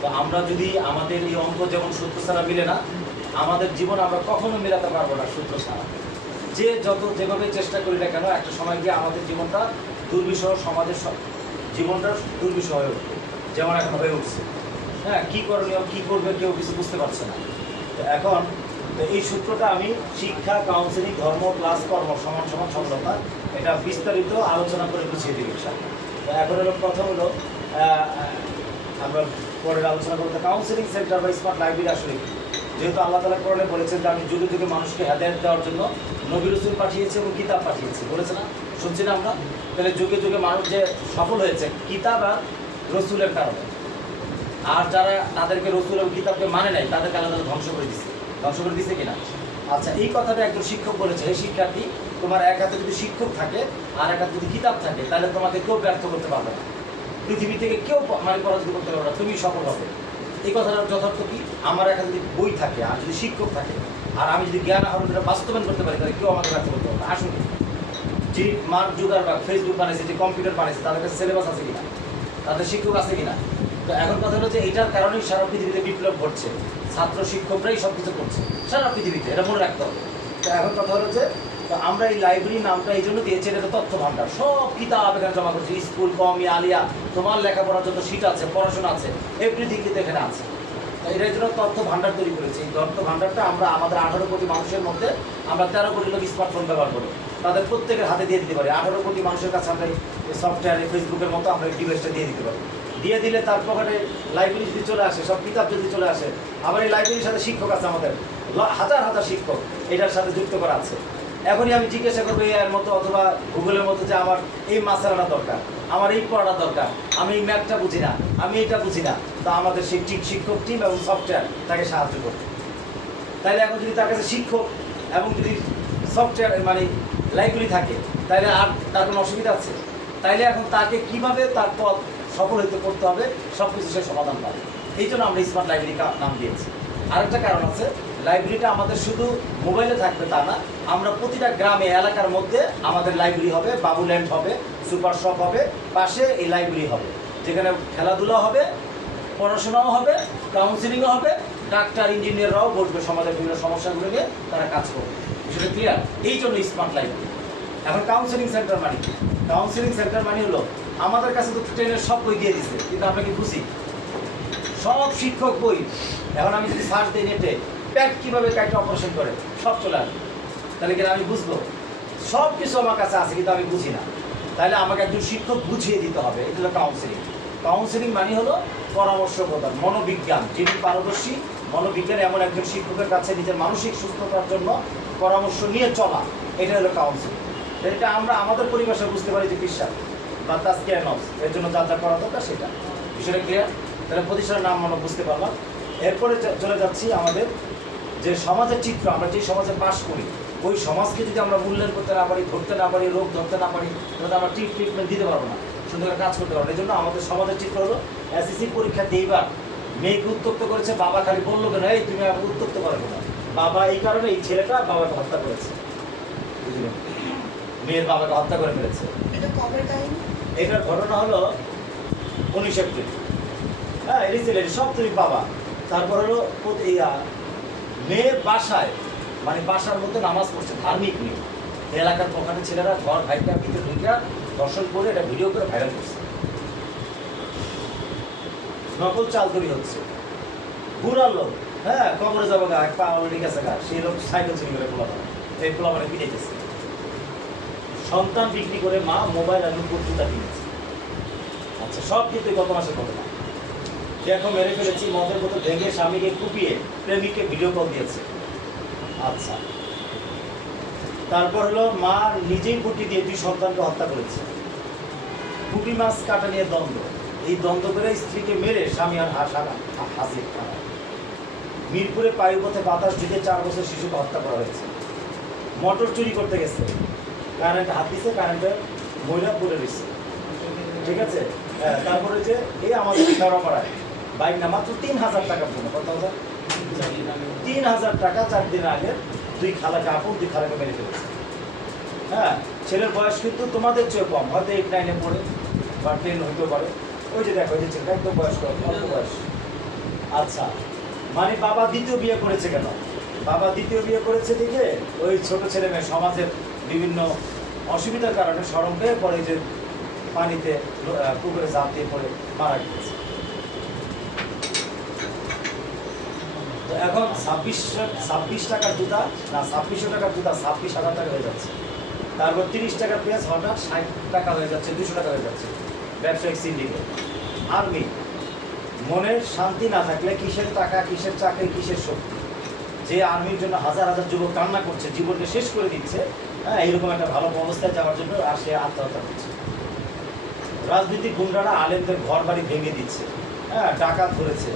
তো আমরা যদি আমাদের এই অঙ্ক যেমন সূত্র ছাড়া মিলে না, আমাদের জীবন আমরা কখনো মেলাতে পারবো না সূত্র ছাড়া। যে যত যেভাবে চেষ্টা করি না কেন, একটা সময় গিয়ে আমাদের জীবনটা দুর্বিষহ, সমাজের জীবনটা দুর্বিষহ হয়ে উঠবে, যেমন এখন হয়ে উঠছে। হ্যাঁ, কী করণীয়, কী করবে কেউ কিছু বুঝতে পারছে না। তো এখন এই সূত্রটা আমি শিক্ষা, কাউন্সিলিং, ধর্ম প্লাস কর্ম সমান সমান সফলতা, এটা বিস্তারিত আলোচনা করে বুঝিয়ে দিই ইনশাআল্লাহ। তো এখন হলো প্রথম হলো আমরা পরের আলোচনা করতে কাউন্সিলিং সেন্টার বা স্মার্ট লাইব্রেরি আসলে কি। যেহেতু আল্লাহ তাআলা কোরআনে বলেছেন যে আমি যুগে যুগে মানুষকে হেদায়েত দেওয়ার জন্য নবী রাসূল পাঠিয়েছি এবং কিতাব পাঠিয়েছি, বলেছে না, শুনছি না আমরা? তাহলে যুগে যুগে মানুষ যে সফল হয়েছে কিতাব আর রসুলের কারণে। আর যারা তাদেরকে রসুল এবং কিতাবকে মানে নাই তাদেরকে আল্লাহ তাআলা ধ্বংস করে দিছে কিনা? আচ্ছা, এই কথাটা একজন শিক্ষক বলেছে, হে শিক্ষার্থী, তোমার এক হাতে যদি শিক্ষক থাকে আর এক হাতে যদি কিতাব থাকে, তাহলে তোমাকে কেউ ব্যর্থ করতে পারবে না, পৃথিবী থেকে কেউ মানে পরাজিত করতে পারবে না, তুমি সফল হবে। এই কথাটার যথার্থ কি? আমার এক হাতে যদি বই থাকে আর যদি শিক্ষক থাকে আর আমি যদি জ্ঞান আহরণটা বাস্তবায়ন করতে পারি, তাহলে কেউ আমাকে ব্যর্থ করতে পারবে না। আসুন, যে মার্ক জুকারবার্গ ফেসবুক বানিয়েছে, যে কম্পিউটার বানিয়েছে, তাদের কাছে সিলেবাস আছে কিনা, তাদের শিক্ষক আছে কিনা? তো এখন কথা হলো যে এইটার কারণেই সারা পৃথিবীতে বিপ্লব ঘটছে, ছাত্র শিক্ষকরাই সব কিছু করছে সারা পৃথিবীতে, এটা মনে রাখতে হবে। তো এখন কথা হলো যে তো আমরা এই লাইব্রেরি নামটা এই জন্য দিয়েছি, এটা তথ্য ভাণ্ডার, সব কিতাব এখানে জমা করছি, স্কুল, কমি, আলিয়া, তোমার লেখাপড়ার যত সিট আছে, পড়াশোনা আছে, এভরিথিং কিন্তু এখানে আছে। এটার জন্য তথ্য ভাণ্ডার তৈরি করেছি। এই তথ্য ভাণ্ডারটা আমরা আমাদের 18 কোটি মানুষের মধ্যে আমরা 13 কোটি লোক স্মার্টফোন ব্যবহার করি, তাদের প্রত্যেকের হাতে দিয়ে দিতে পারি। 18 কোটি মানুষের কাছে আমরা এই সফটওয়্যার, ফেসবুকের মতো আমরা এই ডিভাইসটা দিয়ে দিতে পারি। দিয়ে দিলে তার পকেটে লাইব্রেরি যদি চলে আসে, সব কিতাব যদি চলে আসে, আবার এই লাইব্রেরির সাথে শিক্ষক আছে, আমাদের হাজার হাজার শিক্ষক এটার সাথে যুক্ত করা আছে। এখনই আমি জিজ্ঞাসা করবো এর মতো অথবা গুগলের মতো যে আমার এই মাসালাটা দরকার, আমার এই পড়াটা দরকার, আমি এই ম্যাপটা বুঝি না, আমি এটা বুঝি না, তা আমাদের সেই শিক্ষক টিম এবং সফটওয়্যার তাকে সাহায্য করবে। তাইলে এখন যদি তার কাছে শিক্ষক এবং যদি সফটওয়্যার মানে লাইব্রেরি থাকে, তাহলে আর তার কোনো অসুবিধা আছে? তাইলে এখন তাকে কিভাবে তার পথ সফল হইতে করতে হবে, সব কিছু সে সমাধান পাবে। এই জন্য আমরা স্মার্ট লাইব্রেরি নাম দিয়েছি। আরেকটা কারণ আছে, লাইব্রেরিটা আমাদের শুধু মোবাইলে থাকবে তা না, আমরা প্রতিটা গ্রামে এলাকার মধ্যে আমাদের লাইব্রেরি হবে, বাবুল্যান্ড হবে, সুপার শপ হবে, পাশে এই লাইব্রেরি হবে, যেখানে খেলাধুলা হবে, পড়াশোনাও হবে, কাউন্সিলিংও হবে, ডাক্তার ইঞ্জিনিয়াররাও বসবে, সমাজের বিভিন্ন সমস্যাগুলো নিয়ে তারা কাজ করবে। বিষয়টা ক্লিয়ার? এই জন্য স্মার্ট লাইব্রেরি। এখন কাউন্সিলিং সেন্টার মানে কি? কাউন্সিলিং সেন্টার মানে হলো আমাদের কাছে তো ট্রেনের সব বই দিয়ে দিচ্ছে, কিন্তু আমরা কি বুঝি? সব শিক্ষক বই, এখন আমি যদি সার্চ দিই নেটে, প্যাট কীভাবে কাইটে অপারেশন করে, সব চলে আসবে, তাহলে কিন্তু আমি বুঝবো সব কিছু আমার কাছে আছে, কিন্তু আমি বুঝি না। তাহলে আমাকে একজন শিক্ষক বুঝিয়ে দিতে হবে। এটা হলো কাউন্সিলিং। কাউন্সিলিং মানে হলো পরামর্শ প্রদান, মনোবিজ্ঞান, যিনি পারদর্শী মনোবিজ্ঞান এমন একজন শিক্ষকের কাছে নিজের মানসিক সুস্থতার জন্য পরামর্শ নিয়ে চলা, এটা হলো কাউন্সিলিং। এটা আমরা আমাদের পরিভাষা বুঝতে পারি যে বিশ্বাস বা তাজকিয়া নফস, এর জন্য যা যা করা দরকার সেটা। বিষয়টা ক্লিয়ার? তাহলে প্রতিষ্ঠানের নাম আমরা বুঝতে পারলাম। এরপরে চলে যাচ্ছি আমাদের যে সমাজের চিত্র, আমরা যে সমাজে বাস করি, ওই সমাজকে যদি আমরা মূল্যায়ন করতে না পারি, ধরতে না পারি, রোগ ধরতে না পারি, তাহলে আমরা ট্রিটমেন্ট দিতে পারবো না, সুন্দর করে কাজ করতে পারবো না। এই জন্য আমাদের সমাজের চিত্র হলো এসএসসি পরীক্ষা দিয়েবার মেয়েকে উত্তপ্ত করেছে, বাবা খালি বললো কেন এই তুমি আমাকে উত্তপ্ত করবে না, বাবা এই কারণে এই ছেলেটা বাবাকে হত্যা করেছে, বুঝলেন, মেয়ের বাবাকে হত্যা করে ফেলেছে। এটার ঘটনা হলো 19 এপ্রিল। হ্যাঁ, এটি ছেলে সব তুমি বাবা। তারপর হলো মেয়ের বাসায় মানে বাসার মধ্যে নামাজ পড়ছে, ধার্মিক মেয়ে, এলাকার প্রধানের ছেলেরা ঘর ভাইটা ভিতরে ঢুকিয়া দর্শন করে এটা ভিডিও করে ভাইরাল করছে। নকল চাল তৈরি হচ্ছে, বুড়ার লোক, হ্যাঁ, কবরে যাবো গা, এক পা অলরেডি গেছে গা, সেই লোক সাইকেল চুরি করে পোলা এই পোলা মানে পিটাইতেছে। সন্তান বিক্রি করে মা মোবাইল আর জুতা কিনেছে। আচ্ছা, সব কিন্তু গত মাসের ঘটনা। দেখো মেরে ফেলেছি, মদের মতো ভেঙে স্বামীকে কুপিয়ে প্রেমিককে ভিডিও কল দিয়েছে। আচ্ছা, তারপর হলো মা নিজেই পুঁটি দিয়ে 2 সন্তানকে হত্যা করেছে। পুঁটি মাছ কাটা নিয়ে দ্বন্দ্ব, এই দ্বন্দ্ব করে স্ত্রীকে মেরে স্বামী আর হাসির খানা। মিরপুরে পায়ুপথে বাতাস ঢুকে 4 বছর শিশুকে হত্যা করা হয়েছে। মোটর চুরি করতে গেছে, কারেন্ট হাত দিছে, কারেন্টের মহিলা পড়ে রয়েছে, ঠিক আছে। তারপরে যে এই আমাদের পাড়ায় বাইক না মাত্র 3000 টাকার জন্য, কত হাজার, 3000 টাকা 4 দিন আগে 2 খালাকে আপন 2 খালাকে মেরে ফেলেছে। হ্যাঁ, ছেলের বয়স কিন্তু তোমাদের চেয়ে কম, হয়তো 8-9-এ পড়ে বা 10 হইতেও পারে। ওই যে দেখো, ওই যে ছেলেটা একদম বয়স্ক, অল্প বয়স, আচ্ছা, মানে বাবা দ্বিতীয় বিয়ে করেছে কেন? বাবা দ্বিতীয় বিয়ে করেছে দেখে ওই ছোট ছেলে মেয়ে সমাজের বিভিন্ন অসুবিধার কারণে শরম পেয়ে পরে যে পানিতে পুকুরে ঝাঁপ দিয়ে পড়ে মারা গেছে। তো এখন 26 টাকার জুতা না 2600 টাকার জুতা 26,000 টাকা হয়ে যাচ্ছে। তারপর 30 টাকার পেঁয়াজ হঠাৎ 60 টাকা হয়ে যাচ্ছে, 200 টাকা হয়ে যাচ্ছে। ব্যবসায়িক সিন্ডিকেট। আর্মি, মনের শান্তি না থাকলে কিসের টাকা, কিসের চাকরি, কিসের শক্তি? যে আর্মির জন্য হাজার হাজার যুবক কান্না করছে, জীবনকে শেষ করে দিচ্ছে, হ্যাঁ, এইরকম একটা ভালো অবস্থায় যাওয়ার জন্য আর সে আত্মহত্যা করছে। রাজনৈতিক গুন্ডারা আলেমদের ঘর বাড়ি ভেঙে দিচ্ছে, হ্যাঁ, ডাকাত ধরেছে।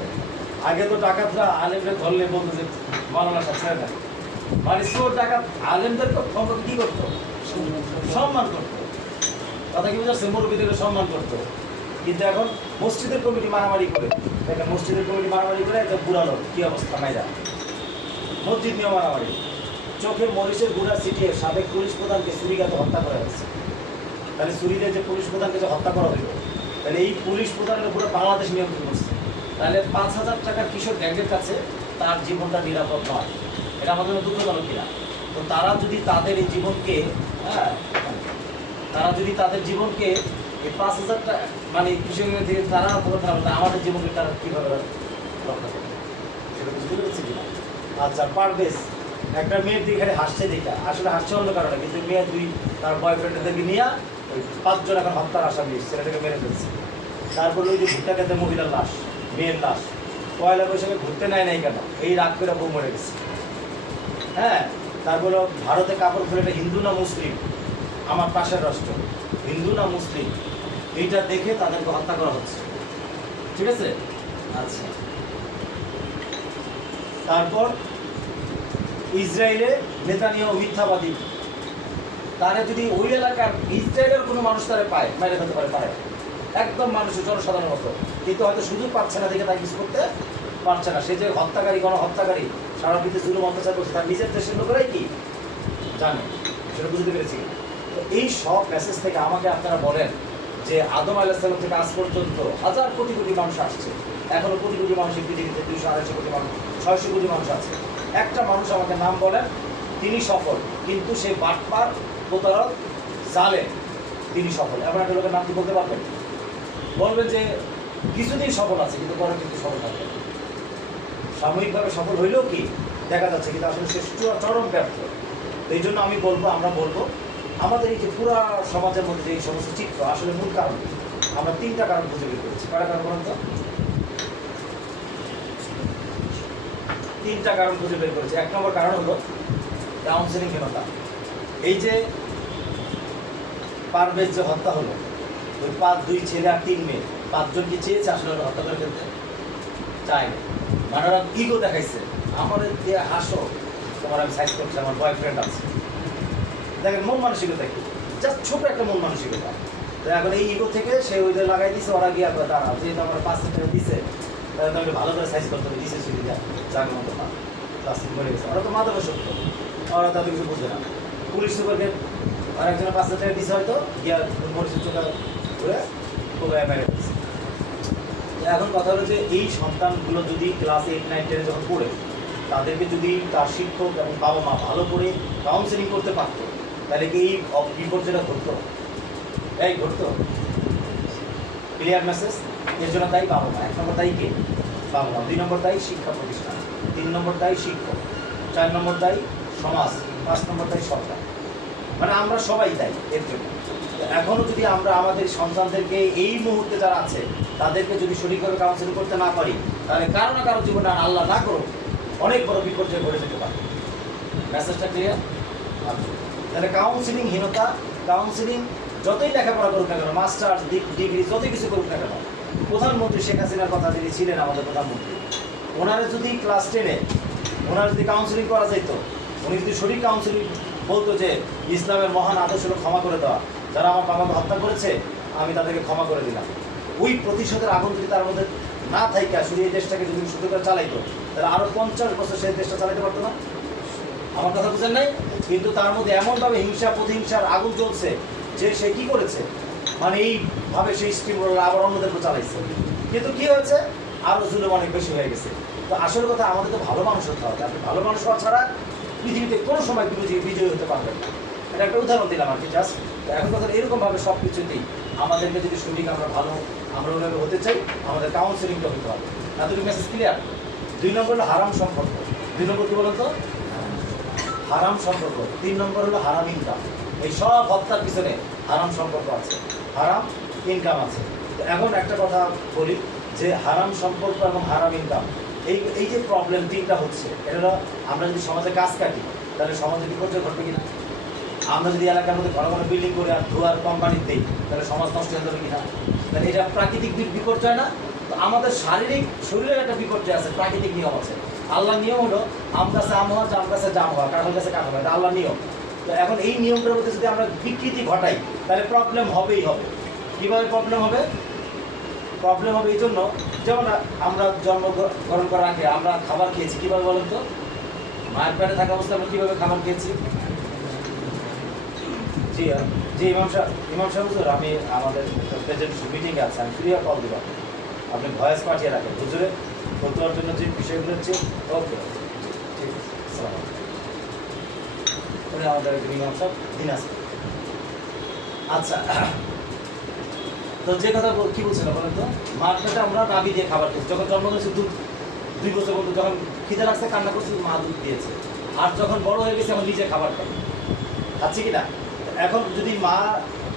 আগে তো ডাকাতরা আলেমদের ধরলে বলতো যে মাওলানা সাহেব ছেড়ে দেন, মানে চোর ডাকাত আলেমদেরকে কি করতো? সম্মান করতো। কথা কি বুঝাচ্ছে? মুরব্বীদেরকে সম্মান করতো। কিন্তু এখন মসজিদের কমিটি মারামারি করে, দেখেন মসজিদের কমিটি মারামারি করে একটা বুড়ালো কি অবস্থা মাইরা, মসজিদ নিয়ে মারামারি। চোখে মরিচের গুঁড়া ছিটিয়ে সাবেক পুলিশ প্রধানকে ছুরিকাতে হত্যা করা হয়েছে। তাহলে ছুরিতে যে পুলিশ প্রধানকে যে হত্যা করা হইল, তাহলে এই পুলিশ প্রধানকে পুরো বাংলাদেশ নিয়ন্ত্রণ করছে। তাহলে 5,000 টাকার কিশোর গ্যাংয়ের কাছে তার জীবনটা নিরাপদ নয়। এটা আমাদের দুঃখজনক কিনা? তো তারা যদি তাদের এই জীবনকে, হ্যাঁ, তারা যদি তাদের জীবনকে এই 5,000 টাকা মানে কৃষকের থেকে তারা আমাদের জীবনকে তারা কীভাবে রক্ষা করবে সেটা বুঝতে পেরেছি কিনা? আচ্ছা, পারভেজ একটা মেয়ের দিকে এখানে হাসছে দেখা, আসলে হাসছে অন্য কারণে, কিন্তু মেয়ে দুই তার বয়ফ্রেন্ডদেরকে নিয়ে ওই 5 জন এখন হত্যার আসামি, ছেলেটাকে মেরে ফেলছে। তারপরে ওই যে ভুট্টা খেতে মহিলার লাশ, মেয়ের লাশ, পয়লা বৈশাখে ঘুরতে নেয় নাই কেন? এই রাগ করে বউ মরে গেছে। হ্যাঁ, তারপরে ভারতে কাপড় খুলে এটা হিন্দু না মুসলিম, আমার পাশের রাষ্ট্র, হিন্দু না মুসলিম, এইটা দেখে তাদেরকে হত্যা করা হচ্ছে। ঠিক আছে? আচ্ছা, তারপর ইসরায়েলে নেতানিয়াহু মিথ্যাবাদী, তারা যদি ওই এলাকার ইসরায়েলের কোনো মানুষ তারা পায় মেরে ফেলতে পারে একদম মানুষের জনসাধারণ মতো, কিন্তু হয়তো সুযোগ পাচ্ছে না দেখে তাকে কিছু করতে পারছে না। সে যে হত্যাকারী, গণহত্যাকারী, সারা পৃথিবীতে জুলুম অত্যাচার করছে, তার নিজের দেশের লোকেরাই কি জানে, সেটা বুঝতে পেরেছি। তো এই সব মেসেজ থেকে আমাকে আপনারা বলেন যে আদম আলাইহিস সালাম থেকে আজ পর্যন্ত হাজার কোটি কোটি মানুষ আসছে, এখনো কোটি কোটি মানুষের পৃথিবীতে 200-250 কোটি মানুষ, 600 কোটি মানুষ আছে। একটা মানুষ আমাকে নাম বলেন তিনি সফল, কিন্তু সে বাটপার, প্রতারক, জালেম, তিনি সফল। এমন একটা লোকের নাম কি বলতে পারবেন? বলবেন যে কিছুদিন সফল আছে কিন্তু পরে কিন্তু সফল থাকবে, সাময়িকভাবে সফল হইলেও কি দেখা যাচ্ছে, কিন্তু আসলে সে চরম ব্যর্থ। এই জন্য আমি বলবো, আমরা বলবো আমাদের এই যে পুরা সমাজের মধ্যে যে এই সমস্ত চিত্র, আসলে মূল কারণ আমরা 3টা কারণ খুঁজে বের করেছি। কয়টা কারণ বলেন তো? 3টা কারণ খুঁজে বের করেছি। 1 নম্বর কারণ হলো কাউন্সেলিংহীনতা। এই যে পারভেজ যে হত্যা হলো, ওই 2 ছেলে আর 3 মেয়ে, 5 জন কি চেয়েছে আসলে ওরা হত্যা করে ফেলতে? চায় না, মানে ওরা ইগো দেখাইছে, আমাদের দিয়ে হাসো, তোমার আমি সাইজ করছি, আমার বয়ফ্রেন্ড আছে। দেখেন মন মানসিকতা কি, জাস্ট ছোট একটা মন মানসিকতা। তো এখন এই ইগো থেকে সে ওই যে লাগাই দিছে, ওরা গিয়ে দাঁড়া, যেহেতু আমার 5 টাকা দিছে, তাহলে তো আমি ভালো করে সাইজ করতে হবে, দিছে শুধু জাগের মতো পা প্লাস্টিক মরে গেছে। ওরা তো মাদক সত্য, ওরা তাদের কিছু বুঝে না। পুলিশ সুপারকে আর একজনের 5 টাকা দিছে, হয়তো গিয়া মরিচের চোখা ঘুরে কোথায় মেরে ফেলছে। এখন কথা হলো যে এই সন্তানগুলো যদি ক্লাস 8, 9, 10 যখন পড়ে, তাদেরকে যদি তার শিক্ষক এবং বাবা মা ভালো করে কাউন্সেলিং করতে পারত, তাহলে কি এই বিপর্যয়টা ঘটতো? এই ঘটতো? Clear message? এর জন্য তাই বাবা মা, 1 নম্বর তাই কে? বাবা মা। 2 নম্বর তাই শিক্ষা প্রতিষ্ঠান, 3 নম্বর তাই শিক্ষক, 4 নম্বর তাই সমাজ, 5 নম্বর তাই সরকার। মানে আমরা সবাই তাই এর জন্য। এখনও যদি আমরা আমাদের সন্তানদেরকে এই মুহূর্তে যারা আছে তাদেরকে যদি সঠিকভাবে কাউন্সেলিং করতে না পারি, তাহলে কারো না কারো জীবনে আল্লাহ না করুক অনেক বড় বিপর্যয় ঘটে যেতে পারে। মেসেজটা ক্লিয়ার? তাহলে কাউন্সেলিংহীনতা, কাউন্সেলিং যতই লেখাপড়া করুক না কেন, মাস্টার্স ডিগ্রি যতই কিছু করুক না কেন, প্রধানমন্ত্রী শেখ হাসিনার কথা যিনি ছিলেন আমাদের প্রধানমন্ত্রী, ওনারা যদি ক্লাস 10-এ ওনারা যদি কাউন্সেলিং করা যেত, উনি যদি সঠিক কাউন্সেলিং বলতো যে ইসলামের মহান আদর্শ হলো ক্ষমা করে দেওয়া, যারা আমার বাবাকে হত্যা করেছে আমি তাদেরকে ক্ষমা করে দিলাম, ওই প্রতিশোধের আগুন যদি তার মধ্যে না থাইকা শুধু এই দেশটাকে যদি শুধু করে চালাইতো, তাহলে আরও 50 বছর সেই দেশটা চালাইতে পারতো না। আমার কথা বুঝেন নাই? কিন্তু তার মধ্যে এমনভাবে হিংসা প্রতিহিংসার আগুন জ্বলছে যে সে কী করেছে, মানে এইভাবে সেই স্টিম রোলার আবার অন্যদেরকে চালাইছে। কিন্তু কী হয়েছে? আরও জুলুম অনেক বেশি হয়ে গেছে। তো আসল কথা আমাদের তো ভালো মানুষ হতে হবে। আপনি ভালো মানুষ হওয়া ছাড়া পৃথিবীতে কোনো সময় বিজয়ী হতে পারবেন না। এটা একটা উদাহরণ দিলাম আর কি জাস্ট। তো এখন কথা এরকমভাবে সব কিছুতেই আমাদেরকে যদি সঠিক আমরা ভালো আমরা ওইভাবে হতে চাই, আমাদের কাউন্সিলিংটা হতে হবে। এতটুকু মেসেজ ক্লিয়ার? 2 নম্বর হলো হারাম সম্পর্ক। 2 নম্বর কী বলতো? হারাম সম্পর্ক। 3 নম্বর হলো হারাম ইনকাম। এই সব হত্যার পিছনে হারাম সম্পর্ক আছে, হারাম ইনকাম আছে। তো এখন একটা কথা বলি যে হারাম সম্পর্ক এবং হারাম ইনকাম এই যে প্রবলেম 3টা হচ্ছে, এটা হলো আমরা যদি সমাজে কাজ কাটি তাহলে সমাজে বিপর্যয় ঘটবে কিনা? আমরা যদি এলাকার মধ্যে ঘন ঘন বিল্ডিং করে আর ধোয়ার কোম্পানি দিই তাহলে সমাজ নষ্ট হয়ে যাবে কিনা? তাহলে এটা প্রাকৃতিক বিপর্যয় না? তো আমাদের শরীরের একটা বিপর্যয় আছে, প্রাকৃতিক নিয়ম আছে। আল্লাহর নিয়ম হলো আম গাছে আম হওয়া, জাম গাছে জাম হওয়া, কাঁঠাল গাছে কাঁঠাল হওয়া, এটা আল্লাহর নিয়ম। তো এখন এই নিয়মটার মধ্যে যদি আমরা বিকৃতি ঘটাই তাহলে প্রবলেম হবেই হবে। কীভাবে প্রবলেম হবে? প্রবলেম হবে এই জন্য, যেমন আমরা জন্মগ্রহণ করার আগে আমরা খাবার খেয়েছি কীভাবে বলেন তো? মায়ের পেটে থাকা অবস্থায় আমরা কীভাবে খাবার খেয়েছি? জি জি ইমাম সাহেব হুজুর, আমি আমাদের প্রেজেন্ট মিটিংয়ে আছে, আমি ফ্রি কল দিব, আপনি ভয়েস পাঠিয়ে রাখেন হুজুরে করতে জন্য যে বিষয়গুলো হচ্ছে। ওকে ঠিক আছে, আসসালাম। উনি আমাদের ইমাম সাহেব দিনাজপুর। আচ্ছা, তো যে কথা কি বলছিলাম বলেন তো? মার পেটে আমরা নাভি দিয়ে খাবার খেয়েছি। যখন জন্ম হয়েছে 2 বছর পর্যন্ত যখন খিদে লাগছে কান্না করছি, মা দুধ দিয়েছে। আর যখন বড় হয়ে গেছে এখন নিজে খাবার খাই, খাচ্ছি কিনা? এখন যদি মা,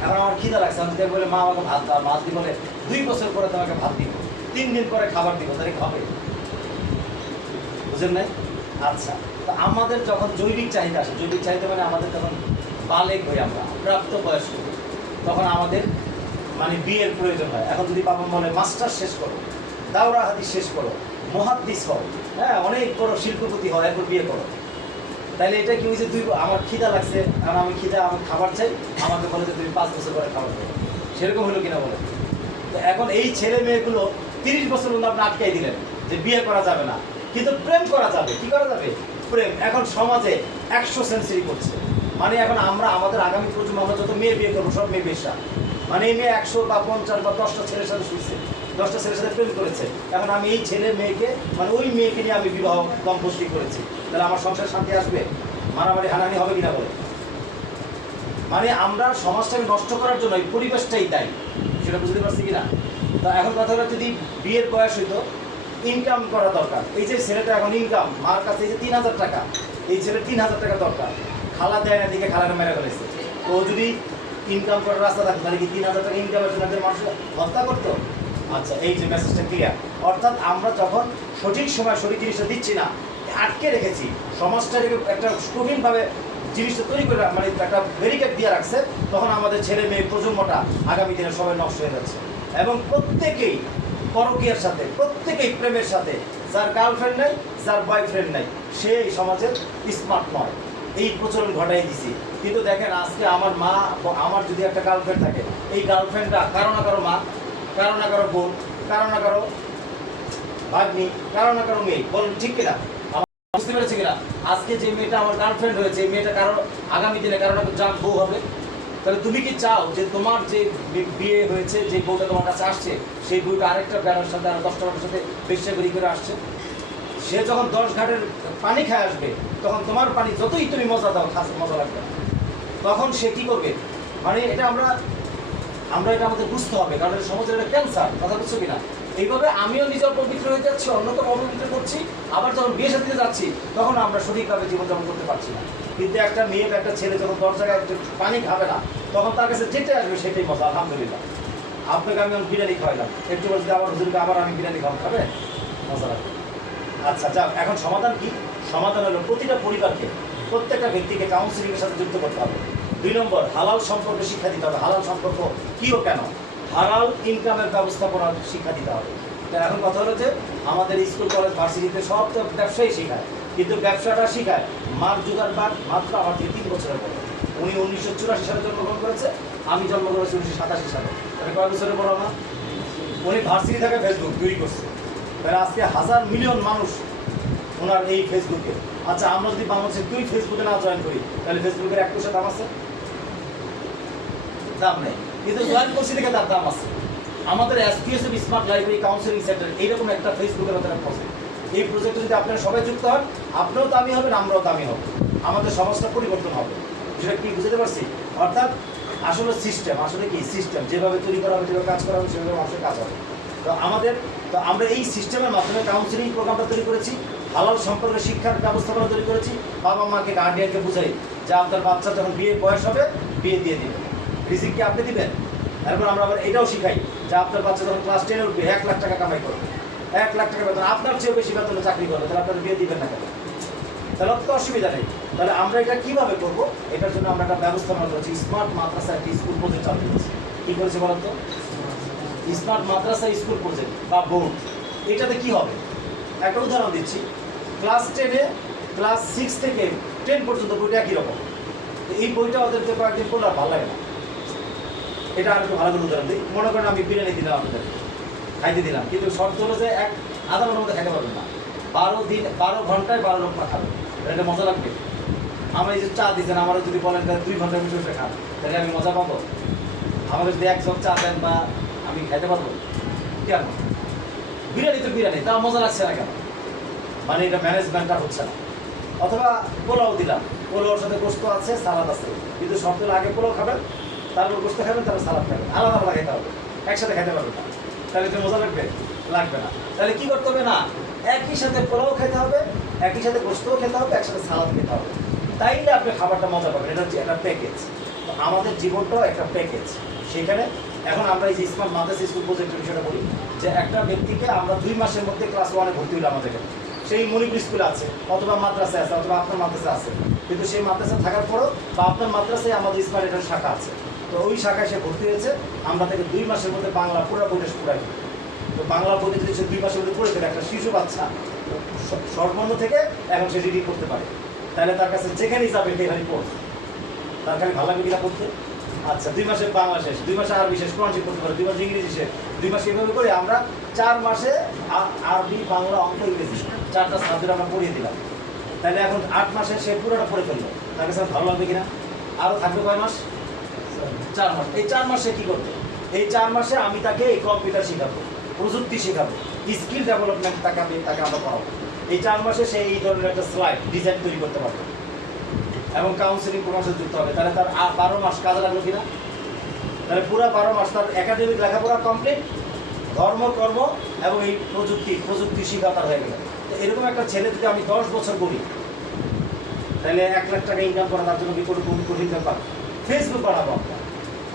এখন আমার খিদে লাগছে, আমি যদি বলে মা আমাকে ভাত দাও, মা যদি বলে 2 বছর পরে তোমাকে ভাত দিব, 3 দিন পরে খাবার দিব, তাহলে খাবে? বুঝেন নাই? আচ্ছা, তো আমাদের যখন জৈবিক চাহিদা আসে, জৈবিক চাহিদা মানে আমাদের যখন বালেগ হই, আমরা প্রাপ্ত বয়স হই, তখন আমাদের মানে বিয়ের প্রয়োজন হয়। এখন যদি বাবা বলে মাস্টার শেষ করো, দাওরা হাদিস শেষ করো, মুহাদ্দিস হও, হ্যাঁ অনেক বড় শিল্পপতি হয়, এরপর বিয়ে করো, তাহলে এটা কি হয়েছে? আমার খিদা লাগছে, কারণ আমি খাবার চাই, আমাকে বলে যে তুমি 5 বছর পরে খাবার দেবো। সেরকম হলো কিনা বলে? তো এখন এই ছেলে মেয়েগুলো 30 বছর পর্যন্ত আপনি আটকাই দিলেন যে বিয়ে করা যাবে না, কিন্তু প্রেম করা যাবে। কি করা যাবে? প্রেম। এখন সমাজে 100 সেঞ্চুরি করছে, মানে এখন আমরা আমাদের আগামী প্রজন্ম আমরা যত মেয়ে বিয়ে করবো সব মেয়ে বেশা, মানে এই মেয়ে 100 বা 50 বা 10টা ছেলের সাথে শুয়েছে, 10টা ছেলের সাথে প্রেম করেছে। এখন আমি এই ছেলে মেয়েকে মানে ওই মেয়েকে নিয়ে আমি বিবাহ দম্পতি করেছি, তাহলে আমার সংসার শান্তি আসবে? মারামারি হানাহানি হবে কিনা বলে? মানে আমরা সমাজটাকে নষ্ট করার জন্য এই পরিবেশটাই দায়ী, সেটা বুঝতে পারছি কিনা? তো এখন কথা হলো যদি বিয়ের বয়স হইতো, ইনকাম করা দরকার। এই যে ছেলেটা এখন ইনকাম, মার কাছে এই যে 3000 টাকা, এই ছেলের 3000 টাকা দরকার, খালা দেয় না দিকে খালাটা মেরে ফেলেছে। তো যদি ইনকাম করার রাস্তা থাকতো তাহলে কি 3000 টাকা ইনকামের জন্য মানুষ হত্যা করতো? আচ্ছা, এই যে মেসেজটা ক্লিয়ার। অর্থাৎ আমরা যখন সঠিক সময় সঠিক জিনিসটা দিচ্ছি না, আটকে রেখেছি, সমাজটাকে একটা কঠিনভাবে জিনিসটা তৈরি করে মানে একটা ব্যারিকেড দিয়ে রাখছে, তখন আমাদের ছেলে মেয়ে প্রজন্মটা আগামী দিনে সবাই নষ্ট হয়ে যাচ্ছে। এবং প্রত্যেকেই পরকীয়ার সাথে, প্রত্যেকেই প্রেমের সাথে, যার গার্লফ্রেন্ড নাই, যার বয়ফ্রেন্ড নাই, সে এই সমাজের স্মার্ট নয়। এই প্রচলন ঘটাই দিছি। কিন্তু দেখেন আজকে আমার মা, আমার যদি একটা গার্লফ্রেন্ড থাকে, এই গার্লফ্রেন্ডটা কারো না কারো মা, কারো না কারো বোন, কারো না কারো ভাগ্নি, কারো না কারো মেয়ে। বলুন ঠিক কিনা? বুঝতে পেরেছি কিনা? আজকে যে মেয়েটা আমার গার্লফ্রেন্ড হয়েছে, এই মেয়েটা কারো আগামী দিনে কারো না যার বউ হবে। তাহলে তুমি কি চাও যে তোমার যে বিয়ে হয়েছে, যে বউটা তোমার কাছে আসছে, সেই বউটা আরেকটা ব্যানের সাথে আর 10টা মানুষের সাথে বেশ্যাগিরি করে আসছে? সে যখন 10 ঘাটের পানি খায় আসবে, তখন তোমার পানি যতই তুমি মজা দাও, মজা লাগবে, তখন সে কি করবে? মানে এটা আমরা এটা আমাদের বুঝতে হবে, কারণ সমাজের একটা ক্যান্সার। কথা বুঝছো কিনা? এইভাবে আমিও নিজে অপবিত্র হয়ে যাচ্ছি, অন্যকে অপবিত্র করছি, আবার যখন বিয়ে সাথে যাচ্ছি তখন আমরা সঠিকভাবে জীবনযাপন করতে পারছি না। কিন্তু একটা মেয়ে বা একটা ছেলে যখন 10 জায়গায় পানি খাবে না, তখন তার কাছে যেটা আসবে সেটাই মজা। আলহামদুলিল্লাহ, আপনাকে আমি বিরিয়ানি খাওয়াইলাম, একটু বলছি আমার হুজুরকে আবার আমি বিরিয়ানি খাবে, মজা লাগবে। আচ্ছা যাক, এখন সমাধান কি? সমাধান হলো প্রতিটা পরিবারকে, প্রত্যেকটা ব্যক্তিকে কাউন্সিলিংয়ের সাথে যুক্ত করতে হবে। 2 নম্বর, হালাল সম্পর্কে শিক্ষা দিতে হবে। হালাল সম্পর্ক কি ও কেন? হালাল ইনকামের ব্যবস্থাপনা শিক্ষা দিতে হবে। এখন কথা হলো যে আমাদের স্কুল কলেজ ভার্সিটিতে সব তো ব্যবসায়ী শেখায়, কিন্তু ব্যবসাটা শেখায় মার্ক জুকারবার্গ মাত্র আমার থেকে 3 বছরের পরে। উনি 1984 সালে জন্মগ্রহণ করেছে, আমি জন্মগ্রহণ করেছি 1987 সালে। তাহলে কয় বছরের বড় না? উনি ভার্সিটি থেকে ফেসবুক তৈরি করছে, তাহলে আজকে হাজার মিলিয়ন মানুষ ওনার এই ফেসবুকে। আচ্ছা, আমরা যদি বাংলাদেশে তুই ফেসবুকে না জয়েন করি, তাহলে ফেসবুকের 1 পয়সা দাম আছে? দাম নেই, কিন্তু জয়েন করছি দেখে তার দাম আছে। আমাদের এসপিএসএফ স্মার্ট লাইব্রেরি কাউন্সিলিং সেন্টার এইরকম একটা ফেসবুকের মধ্যে প্রজেক্ট। এই প্রজেক্টে যদি আপনারা সবাই যুক্ত হন, আপনিও দামি হবেন, আমরাও দামি হব, আমাদের সমাজটা পরিবর্তন হবে। সেটা কি বুঝতে পারছি? অর্থাৎ আসলে সিস্টেম, আসলে কি সিস্টেম যেভাবে তৈরি করা হবে, যেভাবে কাজ করা হবে, সেভাবে মানুষের কাজ হবে। তো আমরা এই সিস্টেমের মাধ্যমে কাউন্সিলিং প্রোগ্রামটা তৈরি করেছি, হালাল সম্পর্কে শিক্ষার ব্যবস্থাপনা তৈরি করেছি। বাবা মাকে, গার্ডিয়ানকে বুঝাই যে আপনার বাচ্চা যখন বিয়ের বয়স হবে বিয়ে দিয়ে দিবেন, রিজিক কি আপনি দিবেন। তারপর আমরা আবার এটাও শিখাই যে আপনার বাচ্চা যখন ক্লাস 10-এ উঠবে 1 লাখ টাকা কামাই করবে, 1 লাখ টাকা বেতন, আপনার চেয়েও বেশি বেতনে চাকরি করবে, তাহলে আপনার বিয়ে দিবেন না কেন? তাহলে তো অসুবিধা নেই। তাহলে আমরা এটা কিভাবে করবো, এটার জন্য আমরা একটা ব্যবস্থাপনা করেছি। স্মার্ট মাদ্রাসা একটি স্কুল প্রজেক্ট চালু করেছি। কি করেছে বলেন তো? স্মার্ট মাদ্রাসা স্কুল প্রজেক্ট বা বোর্ড। এটাতে কি হবে, একটা উদাহরণ দিচ্ছি। ক্লাস 10-এ ক্লাস 6 থেকে 10 পর্যন্ত বইটা একই রকম। এই বইটা ওদেরকে কয়েকদিন পড়লে আর ভালো লাগে না। এটা আর একটু ভালো করে উদাহরণ দিই। মনে করেন আমি বিরিয়ানি দিলাম আপনাদের, খাইতে দিলাম, কিন্তু শর্ত হলো যে আধা ঘন্টার মধ্যে খাইতে পারবেন না। 12 ঘন্টায় 12 লোক খাবেন, এটা মজা লাগবে। আমার এই যে চা দিচ্ছেন, আমারও যদি বলেন 2 ঘন্টার বসে বসে খান, তাহলে আমি মজা পাবো? আমাদের যদি 1 কাপ চা দেন বা আমি খাইতে পারবো কেন? বিরিয়ানি তো বিরিয়ানি, তাও মজা লাগছে না কেন? মানে এটা ম্যানেজমেন্টটা হচ্ছে না। অথবা পোলাও দিলাম, পোলাওর সাথে গোস্ত আছে, সালাদ আছে, কিন্তু শর্ত হলো আগে পোলাও খাবেন, তারপর গোস্ত খাবেন, তারপর সালাদ খাবেন, আলাদা আলাদা খেতে হবে, একসাথে খেতে পারবেন না। তাহলে তো মজা লাগবে? লাগবে না। তাহলে কি করতে হবে? না, একই সাথে পোলাও খেতে হবে, একই সাথে গোস্তও খেতে হবে, একসাথে সালাদ খেতে হবে, তাইলে আপনি খাবারটা মজা পাবেন। এটা হচ্ছে একটা প্যাকেজ। তো আমাদের জীবনটাও একটা প্যাকেজ। সেখানে এখন আমরা এই যে স্মার্ট মাদ্রাসা স্কুল প্রজেক্টের বিষয়টা বলি, যে একটা ব্যক্তিকে আমরা 2 মাসের মধ্যে ক্লাস 1-এ ভর্তি হইলাম, আমাদের এখানে সেই মণিপুর স্কুলে আছে, অথবা মাদ্রাসায় আছে, অথবা আপনার মাদ্রাসা আছে, কিন্তু সেই মাদ্রাসা থাকার পরও বা আপনার মাদ্রাসায় আমাদের স্মার্ট এটার শাখা আছে, তো ওই শাখায় সে ভর্তি হয়েছে। আমরা তাকে 2 মাসের মধ্যে বাংলা পুরো বইটা পুরাই। তো বাংলা বইটা যদি সে 2 মাসের মধ্যে পড়ে ফেলে, একটা শিশু বাচ্চা সর্বর্ণ থেকে এখন সে রিডিং করতে পারে, তাহলে তার কাছে যেখানেই যাবে সেখানেই পড়বে। তার খালি ভালো লাগবে কিনা পড়তে? আচ্ছা, 2 মাসে বাংলা শেষ, 2 মাসে আরবি শেষ, কোরআন শিখ করতে পারে, 2 মাসে ইংরেজি শেষ, 2 মাসে এভাবে করে আমরা 4 মাসে আরবি, বাংলা, অঙ্ক, ইংরেজি 4টা সাবজেক্ট আমরা পড়িয়ে দিলাম। তাহলে এখন 8 মাসে সে পুরোটা পড়ে ফেললো, তার কাছে ভালো লাগবে কিনা? আরও থাকবে কয় মাস? 4 মাস। এই 4 মাসে কি করতে? এই 4 মাসে আমি তাকে এই কম্পিউটার শেখাবো, প্রযুক্তি শেখাবো, স্কিল ডেভেলপমেন্ট তাকে আমরা পড়াবো। এই 4 মাসে সে এই ধরনের একটা স্লাইড ডিজাইন তৈরি করতে পারবে এবং কাউন্সিলিং প্রোগ্রামে যুক্ত হবে। তাহলে তার 12 মাস কাজে লাগলো কিনা? তাহলে পুরো 12 মাস তার একাডেমিক লেখাপড়া কমপ্লিট, ধর্ম, কর্ম এবং এই প্রযুক্তি শিক্ষা তার হয়ে গেল। তো এরকম একটা ছেলে যদি আমি 10 বছর করি, তাহলে 1 লাখ টাকা ইনকাম করা তার জন্য কি কঠিন ব্যাপার? ফেসবুক বানাবো আমরা।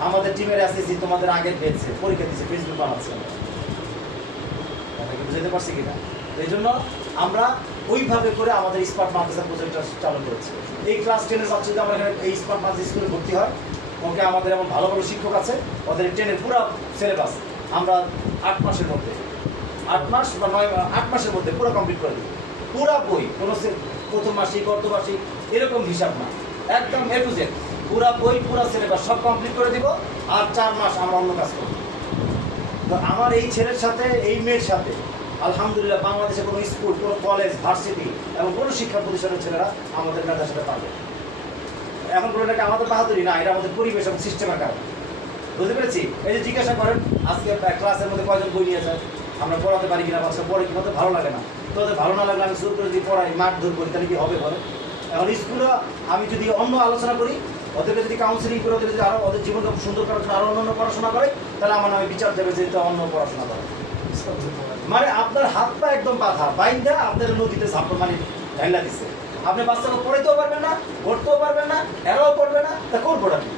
আমাদের টিমের আসতেছি, তোমাদের আগের বেঁচে পরীক্ষা দিচ্ছে, ফেসবুক বানাচ্ছে। আপনাকে বুঝাতে পারছি কিনা? এই জন্য আমরা ওইভাবে করে আমাদের স্মার্ট মাদ্রাসা প্রজেক্টটা চালু করেছি। এই ক্লাস 10-এর বাচ্চা যদি আমার এখানে এই স্মার্ট মাদ্রাসা স্কুলে ভর্তি হয়, ওকে আমাদের এমন ভালো ভালো শিক্ষক আছে, ওদের 10-এর পুরো সিলেবাস আমরা 8 মাসের মধ্যে, 8 মাস বা 8 মাসের মধ্যে পুরো কমপ্লিট করে দিই। পুরো বই, কোনো প্রথম মাসিক, অর্ধমাসিক এরকম হিসাব না, একদম A to Z পুরো বই, পুরো সিলেবাস সব কমপ্লিট করে দিব। আর 4 মাস আমরা অন্য কাজ করব। তো আমার এই ছেলের সাথে, এই মেয়ের সাথে আলহামদুলিল্লাহ বাংলাদেশে কোনো স্কুল, কোনো কলেজ, ভার্সিটি এবং কোনো শিক্ষা প্রতিষ্ঠানের ছেলেরা আমাদের মেধার সাথে পাবে। এখন কোনো এটাকে আমাদের বাহাদুরি না, এটা আমাদের পরিবেশ এবং সিস্টেমের কারণে। বুঝতে পেরেছি? এই যে জিজ্ঞাসা করেন আজকে ক্লাসের মধ্যে কয়জন বই নিয়ে যায়, আমরা পড়াতে পারি কিনা, বাচ্চা পড়ে কি হতে ভালো লাগে না। তো ওদের ভালো না লাগলে আমি শুরু করে যদি পড়াই, মাঠ ধর করি, তাহলে কি হবে বলে? এখন স্কুলে আমি যদি অন্য আলোচনা করি, ওদেরকে যদি কাউন্সিলিং করে, ওদের যদি আরও ওদের জীবনকে সুন্দর করার জন্য আরও অন্য পড়াশোনা করে, তাহলে আমার নামে বিচার দেবে যে এটা অন্য পড়াশোনা করে। মানে আপনার হাত পা একদম বাধা বাইন্দা আপনার নদীতে ঝাঁপ মানে ঢাইলা দিচ্ছে। আপনি বাচ্চাকে পড়াইতেও পারবেন না, পড়তেও পারবেন না, এরাও পড়বে না, তা করবো না কি?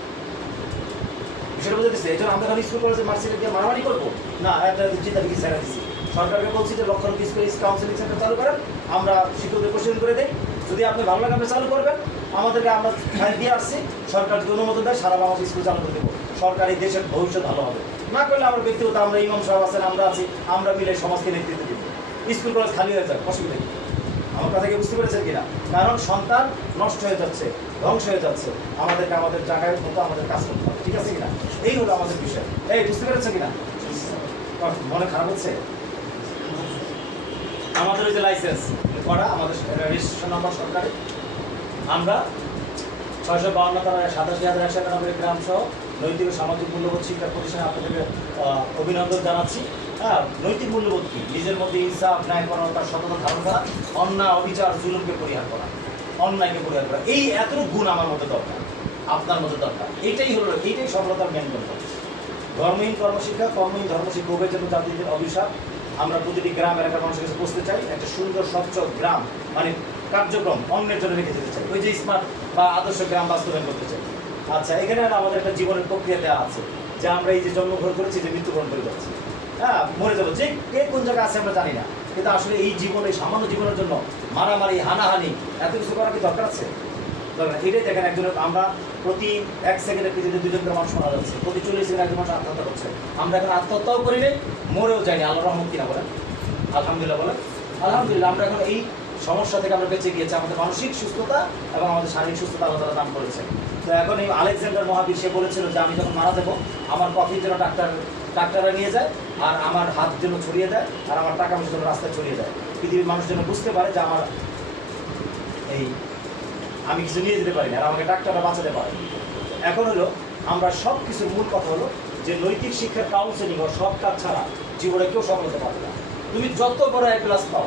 বিষয়টা বুঝে দিচ্ছে। এই জন্য আমরা স্কুল কলেজে মার্কশিটে দিয়ে মারামারি করবো না, একটা চিন্তা কি ছেড়ে দিচ্ছি। সরকারকে বলছি যে lakh lakh school counselling centre চালু করেন, আমরা শিক্ষকদের প্রশিক্ষণ করে দিই। যদি আপনি ভালো লাগে আপনি চালু করবেন, আমাদেরকে আমরা ফাইল দিয়ে আসছি, সরকার যদি অনুমোদন দেয় সারা বাংলাদেশ স্কুল চালু করে দেবো। সরকার এই দেশের ভবিষ্যৎ ভালো হবে। না করলে আমরা ব্যক্তিগত, আমরা ইমাম সাহেব আছেন, আমরা আছি, আমরা মিলে সমাজকে নেতৃত্ব দিব। স্কুল কলেজ খালি হয়ে যাক, অসুবিধা কি? আমার কথা কি বুঝতে পেরেছেন কিনা? কারণ সন্তান নষ্ট হয়ে যাচ্ছে, ধ্বংস হয়ে যাচ্ছে, আমাদেরকে আমাদের জায়গায় মতো আমাদের কাজ করতে হবে। ঠিক আছে কিনা? এই হলো আমাদের বিষয়। এই বুঝতে পেরেছে কিনা? মনে খারাপ হচ্ছে? আমাদের ওই যে লাইসেন্স করা, আমাদের রেজিস্ট্রেশন নাম্বার সরকারি, আমরা 652 তারা 87,191 গ্রাম সহ নৈতিক ও সামাজিক মূল্যবোধ শিক্ষা প্রতিষ্ঠানে আপনাদেরকে অভিনন্দন জানাচ্ছি। হ্যাঁ, নৈতিক মূল্যবোধ কি? নিজের মধ্যে ইনসাফ, ন্যায়পরায়ণতা, সততা ধারণ করা, অন্যায়, অবিচার, জুলুমকে পরিহার করা, অন্যায়কে পরিহার করা। এই এতটুকু গুণ আমার মধ্যে দরকার, আপনার মধ্যে দরকার। এইটাই সফলতার মেন লক্ষ্য। ধর্মহীন কর্মশিক্ষা, কর্মহীন ধর্মশিক্ষা উভয় জন্য জাতিদের অভিশাপ। আমরা প্রতিটি গ্রাম এলাকার মানুষের কাছে পৌঁছতে চাই একটা সুন্দর স্বচ্ছ গ্রাম, মানে কার্যক্রম অন্যের জন্য রেখে যেতে চাই। ওই যে স্মার্ট বা আদর্শ গ্রাম বাস্তবায়ন করতে চাই। আচ্ছা, এখানে আমাদের একটা জীবনের প্রক্রিয়া দেওয়া আছে যে আমরা এই যে জন্মগ্রহণ করেছি, যে মৃত্যুগ্রহণ করে যাচ্ছি, হ্যাঁ, মরে যাবো, যে কে কোন জায়গায় আছে আমরা জানি না। কিন্তু আসলে এই জীবন, এই সামান্য জীবনের জন্য মারামারি, হানাহানি, এত কিছু করার কি দরকার আছে? দরকার। এটাই দেখেন, একজনের আমরা প্রতি 1 সেকেন্ডে পৃথিবীতে 2 জন করে মানুষ মারা যাচ্ছে, প্রতি 40 সেকেন্ডে একজন মানুষ আত্মহত্যা করছে। আমরা এখন আত্মহত্যাও করি নাই, মরেও যাইনি। আল্লাহর রহমত কিনা বলেন, আলহামদুলিল্লাহ বলেন, আলহামদুলিল্লাহ। আমরা এখন এই সমস্যা থেকে আমরা বেঁচে গিয়েছি। আমাদের মানসিক সুস্থতা এবং আমাদের শারীরিক সুস্থতা আল্লাহ তাআলা দান করেছে। তো এখন এই আলেকজান্ডার মহাবীর সে বলেছিল যে আমি যখন মারা যাবো, আমার কফির জন্য ডাক্তাররা নিয়ে যায়, আর আমার হাত যেন ছড়িয়ে দেয়, আর আমার টাকা পয়সা যেন রাস্তায় ছড়িয়ে দেয়। পৃথিবীর মানুষ যেন বুঝতে পারে যে আমার আমি কিছু নিয়ে যেতে পারি না, আর আমাকে ডাক্তাররা বাঁচাতে পারে। এখন হলো আমরা সব কিছুর মূল কথা হলো যে নৈতিক শিক্ষার কাউন্সেলিং ও সব কাজ ছাড়া জীবনে কেউ সফল হতে পারবে না। তুমি যত বড় A+ পাও,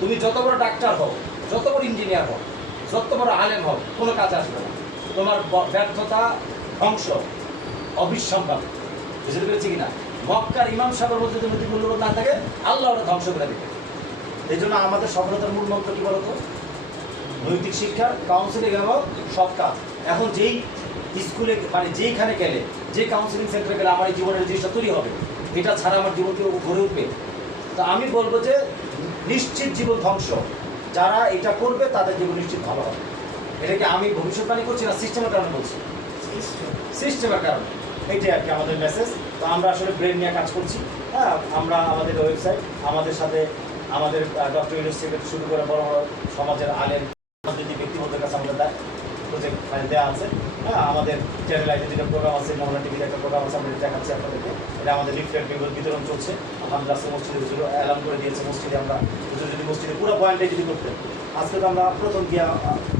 তুমি যত বড় ডাক্তার হও, যত বড় ইঞ্জিনিয়ার হও, যত বড় আলেম হও, কোনো কাজ আসবে না। তোমার ব্যর্থতা, ধ্বংস অবিসম্ভাব। বুঝতে পেরেছি কিনা? মক্কার ইমাম সাহেবের মধ্যে যদি নৈতিক মূল্যবোধ না থাকে, আল্লাহ ওরা ধ্বংস করে দেবে। এই জন্য আমাদের সফলতার মূল মন্ত্র কি বলতো? নৈতিক শিক্ষার কাউন্সিলিং এবং সব কাজ। এখন যেই স্কুলে, মানে যেইখানে গেলে, যে কাউন্সিলিং সেন্টারে গেলে আমার এই জীবনের জিনিসটা তৈরি হবে, এটা ছাড়া আমার জীবন কেউ গড়ে উঠবে? তো আমি বলবো যে নিশ্চিত জীবন ধ্বংস। যারা এটা করবে তাদের জীবন নিশ্চিত ভালো হবে। এটাকে আমি ভবিষ্যৎবাণী করছি না, সিস্টেমের কারণে বলছি, সিস্টেমের কারণে। এইটাই আর কি আমাদের মেসেজ। তো আমরা আসলে ব্রেন নিয়ে কাজ করছি। হ্যাঁ, আমরা আমাদের ওয়েবসাইট, আমাদের সাথে আমাদের ডক্টর ইউনুস থেকে শুরু করে বড় বড় সমাজের আলেম যদি ব্যক্তিগতের কাছে আমাদের প্রজেক্ট দেওয়া আছে। হ্যাঁ, আমাদের চ্যানেল আইতে যেটা প্রোগ্রাম আছে, মোহনা টিভির একটা প্রোগ্রাম আছে, আমরা দেখাচ্ছি আপনাদেরকে। এটা আমাদের লিফলেট বিতরণ চলছে। আলহামদুলিল্লাহ মসজিদে হুজুর অ্যালাউন করে দিয়েছে। মসজিদে আমরা হুজুর যদি মসজিদে পুরো পয়েন্টে যদি করতেন, আজকে তো আমরা প্রথম গিয়া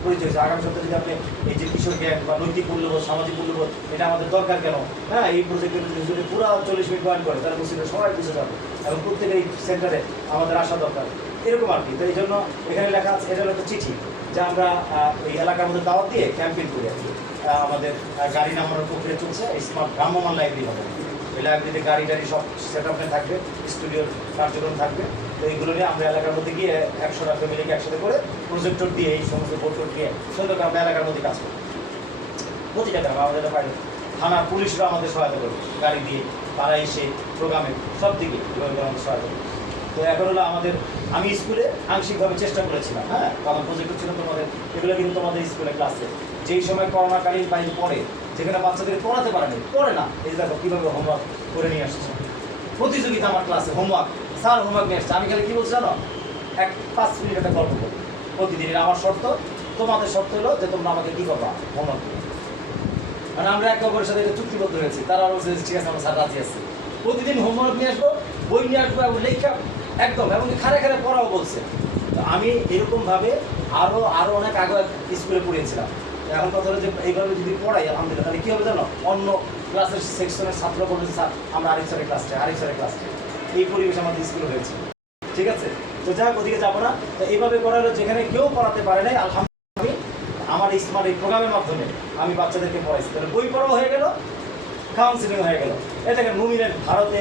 পরিচয় হয়েছে। আগামী সপ্তাহে যদি আপনি এই যে কিশোর জ্ঞান বা নৈতিক মূল্যবোধ, সামাজিক মূল্যবোধ, এটা আমাদের দরকার কেন? হ্যাঁ, এই প্রজেক্টে যদি পুরো 40 মিনিট পয়েন্ট করে, তাহলে মসজিদে সবাই বুঝে যাবে এবং প্রত্যেকের এই সেন্টারে আমাদের আসা দরকার, এরকম আর কি। তো এই জন্য এখানে লেখা আছে, এটা হলো একটা চিঠি যে আমরা এই এলাকার মধ্যে দাওয়াত দিয়ে ক্যাম্পেইন করি আর কি। আমাদের গাড়ি নামানোর প্রক্রিয়া চলছে। স্মার্ট ভ্রাম্যমান লাইব্রেরি হবে। এই লাইব্রেরিতে গাড়ি সব সেট আপে থাকবে, স্টুডিওর কার্যক্রম থাকবে। তো এইগুলো নিয়ে আমরা এলাকার মধ্যে গিয়ে 100টা ফ্যামিলিকে একসাথে করে প্রজেক্টর দিয়ে, এই সমস্ত বোর্ড দিয়ে সুন্দর করে আমরা এলাকার মধ্যে কাজ করি। প্রতিটা গ্রামে আমাদের বাইরে থানা পুলিশরা আমাদের সহায়তা করবে, গাড়ি দিয়ে তারা এসে প্রোগ্রামে সব দিকে আমাদের সহায়তা করবে। তো এখন হলো আমাদের, আমি স্কুলে আংশিকভাবে চেষ্টা করেছিলাম। হ্যাঁ, আমার প্রজেক্ট ছিল তোমাদের, এগুলো কিন্তু তোমাদের স্কুলে ক্লাসে যেই সময় করোনাকালীন টাইম পড়ে, যেখানে বাচ্চাদেরকে পড়াতে পারেনি, পড়ে না, এই দেখো কীভাবে হোমওয়ার্ক করে নিয়ে আসছে। প্রতিযোগিতা আমার ক্লাসে হোমওয়ার্ক, স্যার হোমওয়ার্ক নিয়ে আসছে। আমি খালি কী বলছি জানো? 5 মিনিট একটা গল্প করবো প্রতিদিনের। আমার শর্ত, তোমাদের শর্ত হলো যে তোমরা আমাকে কী করবা, হোমওয়ার্ক। মানে আমরা একে অপরের সাথে এটা চুক্তিবদ্ধ হয়েছি। তারা বলছে ঠিক আছে, আমরা স্যার রাজি আছি, প্রতিদিন হোমওয়ার্ক নিয়ে আসবো, বই নিয়ে আসবো এবং লেখা একদম, এবং খারে খারে পড়াও বলছে। তো আমি এরকমভাবে আরও অনেক আগে স্কুলে পড়িয়েছিলাম। এখন কথা হলো যে এইভাবে যদি পড়াই আলহামদুলিল্লাহ, তাহলে কী হবে জানো? অন্য ক্লাসের সেকশনের ছাত্র বলেছে স্যার আমরা আরেক স্যারের ক্লাস চাই, আরেক স্যারের ক্লাস চাই। এই পরিবেশ আমাদের স্কুলে হয়েছে। ঠিক আছে, তো যাই হোক, ওদিকে যাবো না। তো এইভাবে করা হলো, যেখানে কেউ পড়াতে পারে নাই, আলহামদুলিল্লাহ আমি আমার স্মার্ট এই প্রোগ্রামের মাধ্যমে আমি বাচ্চাদেরকে পড়াইছি। তাহলে বই পড়াও হয়ে গেল, কাউন্সিলিং হয়ে গেল। এটাকে মুমিনের ভারতে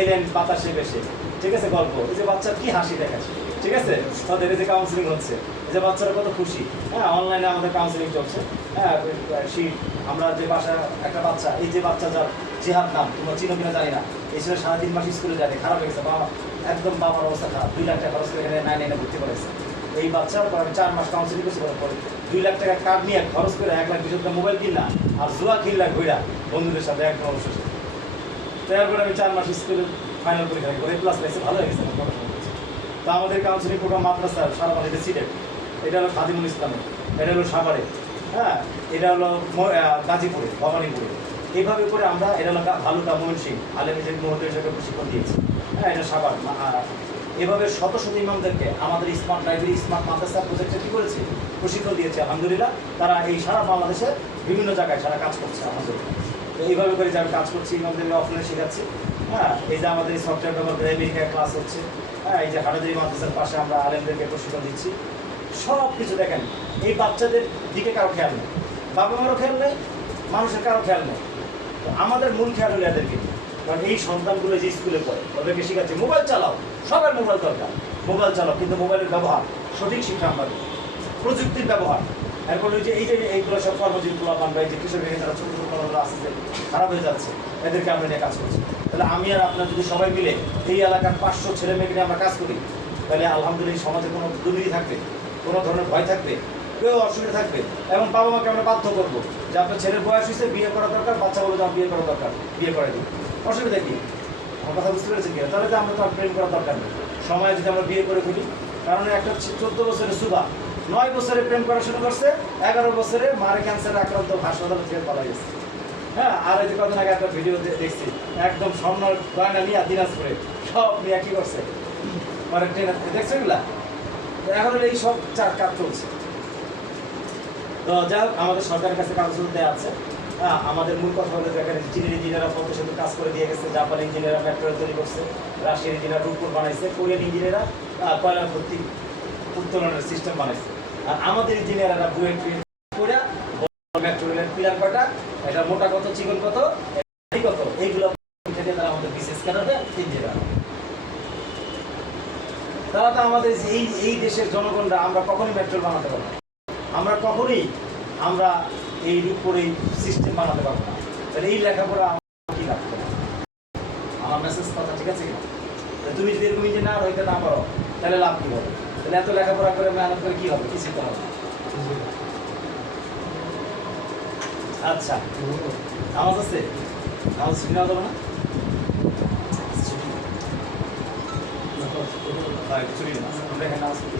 এলেন বাতাসে বেশে, ঠিক আছে, গল্প। এই যে বাচ্চা কি হাসি দেখাচ্ছে, ঠিক আছে, তাদের এই যে কাউন্সিলিং হচ্ছে, এই যে বাচ্চারা কত খুশি। হ্যাঁ, অনলাইনে আমাদের কাউন্সিলিং চলছে। হ্যাঁ, আমরা যে বাসা একটা বাচ্চা, এই যে বাচ্চা যার জিহাদ নাম, তোমরা চিনো কিনা জানি না, এই ছিল 3.5 মাস স্কুলে যায়, খারাপ হয়ে গেছে, বাবা একদম, বাবার অবস্থা খারাপ, 2 লাখ টাকা খরচ করে এখানে 9 ভর্তি করেছে। এই বাচ্চা 4 মাস কাউন্সিলিং করছে, পরে 2 লাখ টাকা কার্ড নিয়ে খরচ করে 1,20,000 টাকা মোবাইল কিনলা, আর জুয়া কিনলা ঘুরা বন্ধুদের সাথে একদম অবশেষে। তো এরপরে আমি 4 মাস স্কুলে ফাইনাল পরীক্ষা করে প্লাস পাইছে, ভালো হয়ে গেছে, পড়াশোনা করছে। তো আমাদের কাউন্সিলিং প্রোগ্রাম মাদ্রাসা সারা বাড়িতে সিলেট, এটা হলো খাদিমুল ইসলামে, এটা হলো সাভারে, হ্যাঁ, এটা হলো গাজীপুরে, ভবানীপুরে। এইভাবে করে আমরা, এটা হলো ভালুকা, ময়মনসিংহ, আলেমিজের মুহূর্তে হিসেবে প্রশিক্ষণ দিয়েছি। হ্যাঁ, এটা সাভার। এভাবে শত শত ইমামদেরকে আমাদের স্মার্ট লাইব্রেরি, স্মার্ট মাদ্রাসা প্রজেক্টে কী করেছে, প্রশিক্ষণ দিয়েছে। আলহামদুলিল্লাহ, তারা এই সারা বাংলাদেশে বিভিন্ন জায়গায় সারা কাজ করছে আলহামদুলিল্লাহ। এইভাবে করে যে আমি কাজ করছি, ইমামদেরকে অফলাইনে শেখাচ্ছি। হ্যাঁ, এই যে আমাদের এই সফটওয়্যার ব্যবহার করে আমেরিকায় ক্লাস হচ্ছে। হ্যাঁ, এই যে হাটাজারি মাদ্রাসার পাশে আমরা আলেমদেরকে প্রশিক্ষণ দিচ্ছি। সব কিছু দেখেন, এই বাচ্চাদের দিকে কারো খেয়াল নেই, বাবা মারও খেয়াল নেই, মানুষের কারো খেয়াল নেই। আমাদের মূল খেয়াল হলো এদেরকে, কারণ এই সন্তানগুলো যে স্কুলে পড়ে ওদেরকে শেখাচ্ছে মোবাইল চালাও, সবার মোবাইল দরকার, মোবাইল চালাও, কিন্তু মোবাইলের ব্যবহার সঠিক শিক্ষা আমরা দিই, প্রযুক্তির ব্যবহার। এরপর ওই যে এইগুলো সব কর্মজীবী পোলাপান বা এই যে কিশোর ভেঙে যারা ছোটো ছোটো পোলাপানরা আসছে যে খারাপ হয়ে যাচ্ছে, এদেরকে আমরা নিয়ে কাজ করছি। তাহলে আমি আর আপনার যদি সবাই মিলে এই এলাকার 500 ছেলে মেয়েকে নিয়ে আমরা কাজ করি, তাহলে আলহামদুলিল্লাহ এই সমাজে কোনো দুর্নীতি থাকবে, কোনো ধরনের ভয় থাকবে, কেউ অসুবিধা থাকবে। এবং বাবা মাকে আমরা বাধ্য করবো যে আপনার ছেলের বয়স হয়েছে, বিয়ে করা দরকার, বাচ্চা বলে যে আমার বিয়ে করা দরকার, বিয়ে করে দিই, অসুবিধা কি? আমার কথা বুঝতে পেরেছেন কিনা? তাহলে তো আমরা তো আর প্রেম করার দরকার নেই, সময় যদি আমরা বিয়ে করে ফেলি। কারণ একটা 14 বছরের সুবা 9 বছরে প্রেম করা শুরু করছে, 11 বছরে মারে ক্যান্সারে আক্রান্ত হাসপাতালে থেকে পালা গেছে। হ্যাঁ, আর এই যে কদিন আগে একটা ভিডিও দেখছি, একদম স্বর্ণ গয়না নিয়ে দিনাজপুরে সব নিয়ে কি করছে, মানে ট্রেনে দেখছে এগুলা। এখন এই সব কাজ চলছে। তো যাই হোক, আমাদের সরকারের কাছে কাগজপত্র দেওয়া আছে। হ্যাঁ, আমাদের মূল কথা হলো দেখেন, চীনের ইঞ্জিনিয়াররা পদ্মা সেতু কাজ করে দিয়ে গেছে, জাপান ইঞ্জিনিয়াররা মেট্রো তৈরি করছে, রাশিয়ার ইঞ্জিনিয়ার রূপপুর বানাইছে, কোরিয়ান ইঞ্জিনিয়াররা কয়লা ভর্তি উত্তোলনের সিস্টেম বানাইছে, আর আমাদের ইঞ্জিনিয়াররা বুয়েট করে মেট্রো রেলের পিলার কয়টা, এটা মোটা কত, চিকন কত, কত, এইগুলো থেকে তারা আমাদের বিশেষ কারণে ইঞ্জিনিয়ার। তারা তো আমাদের এই দেশের জনগণরা আমরা কখনোই মেট্রো বানাতে পারবো না, আমরা কখনোই আমরা এই রূপপুর এই সিস্টেম বানাতে পারবো না। তাহলে এই লেখাপড়া কি লাভ করে? আমার মেসেজ কথা ঠিক আছে কিনা? তুমি যদি এরকম ইঞ্জিনিয়ার হইতে না পারো তাহলে লাভ কি হবে? তাহলে এত লেখাপড়া করে মেহনত করে কি হবে? কিছু তো হবে। আচ্ছা, নামাজ আছে, নামাজ ছুটি নেওয়া যাবে না? ছুটি না, আমরা এখানে নামাজ পড়ি।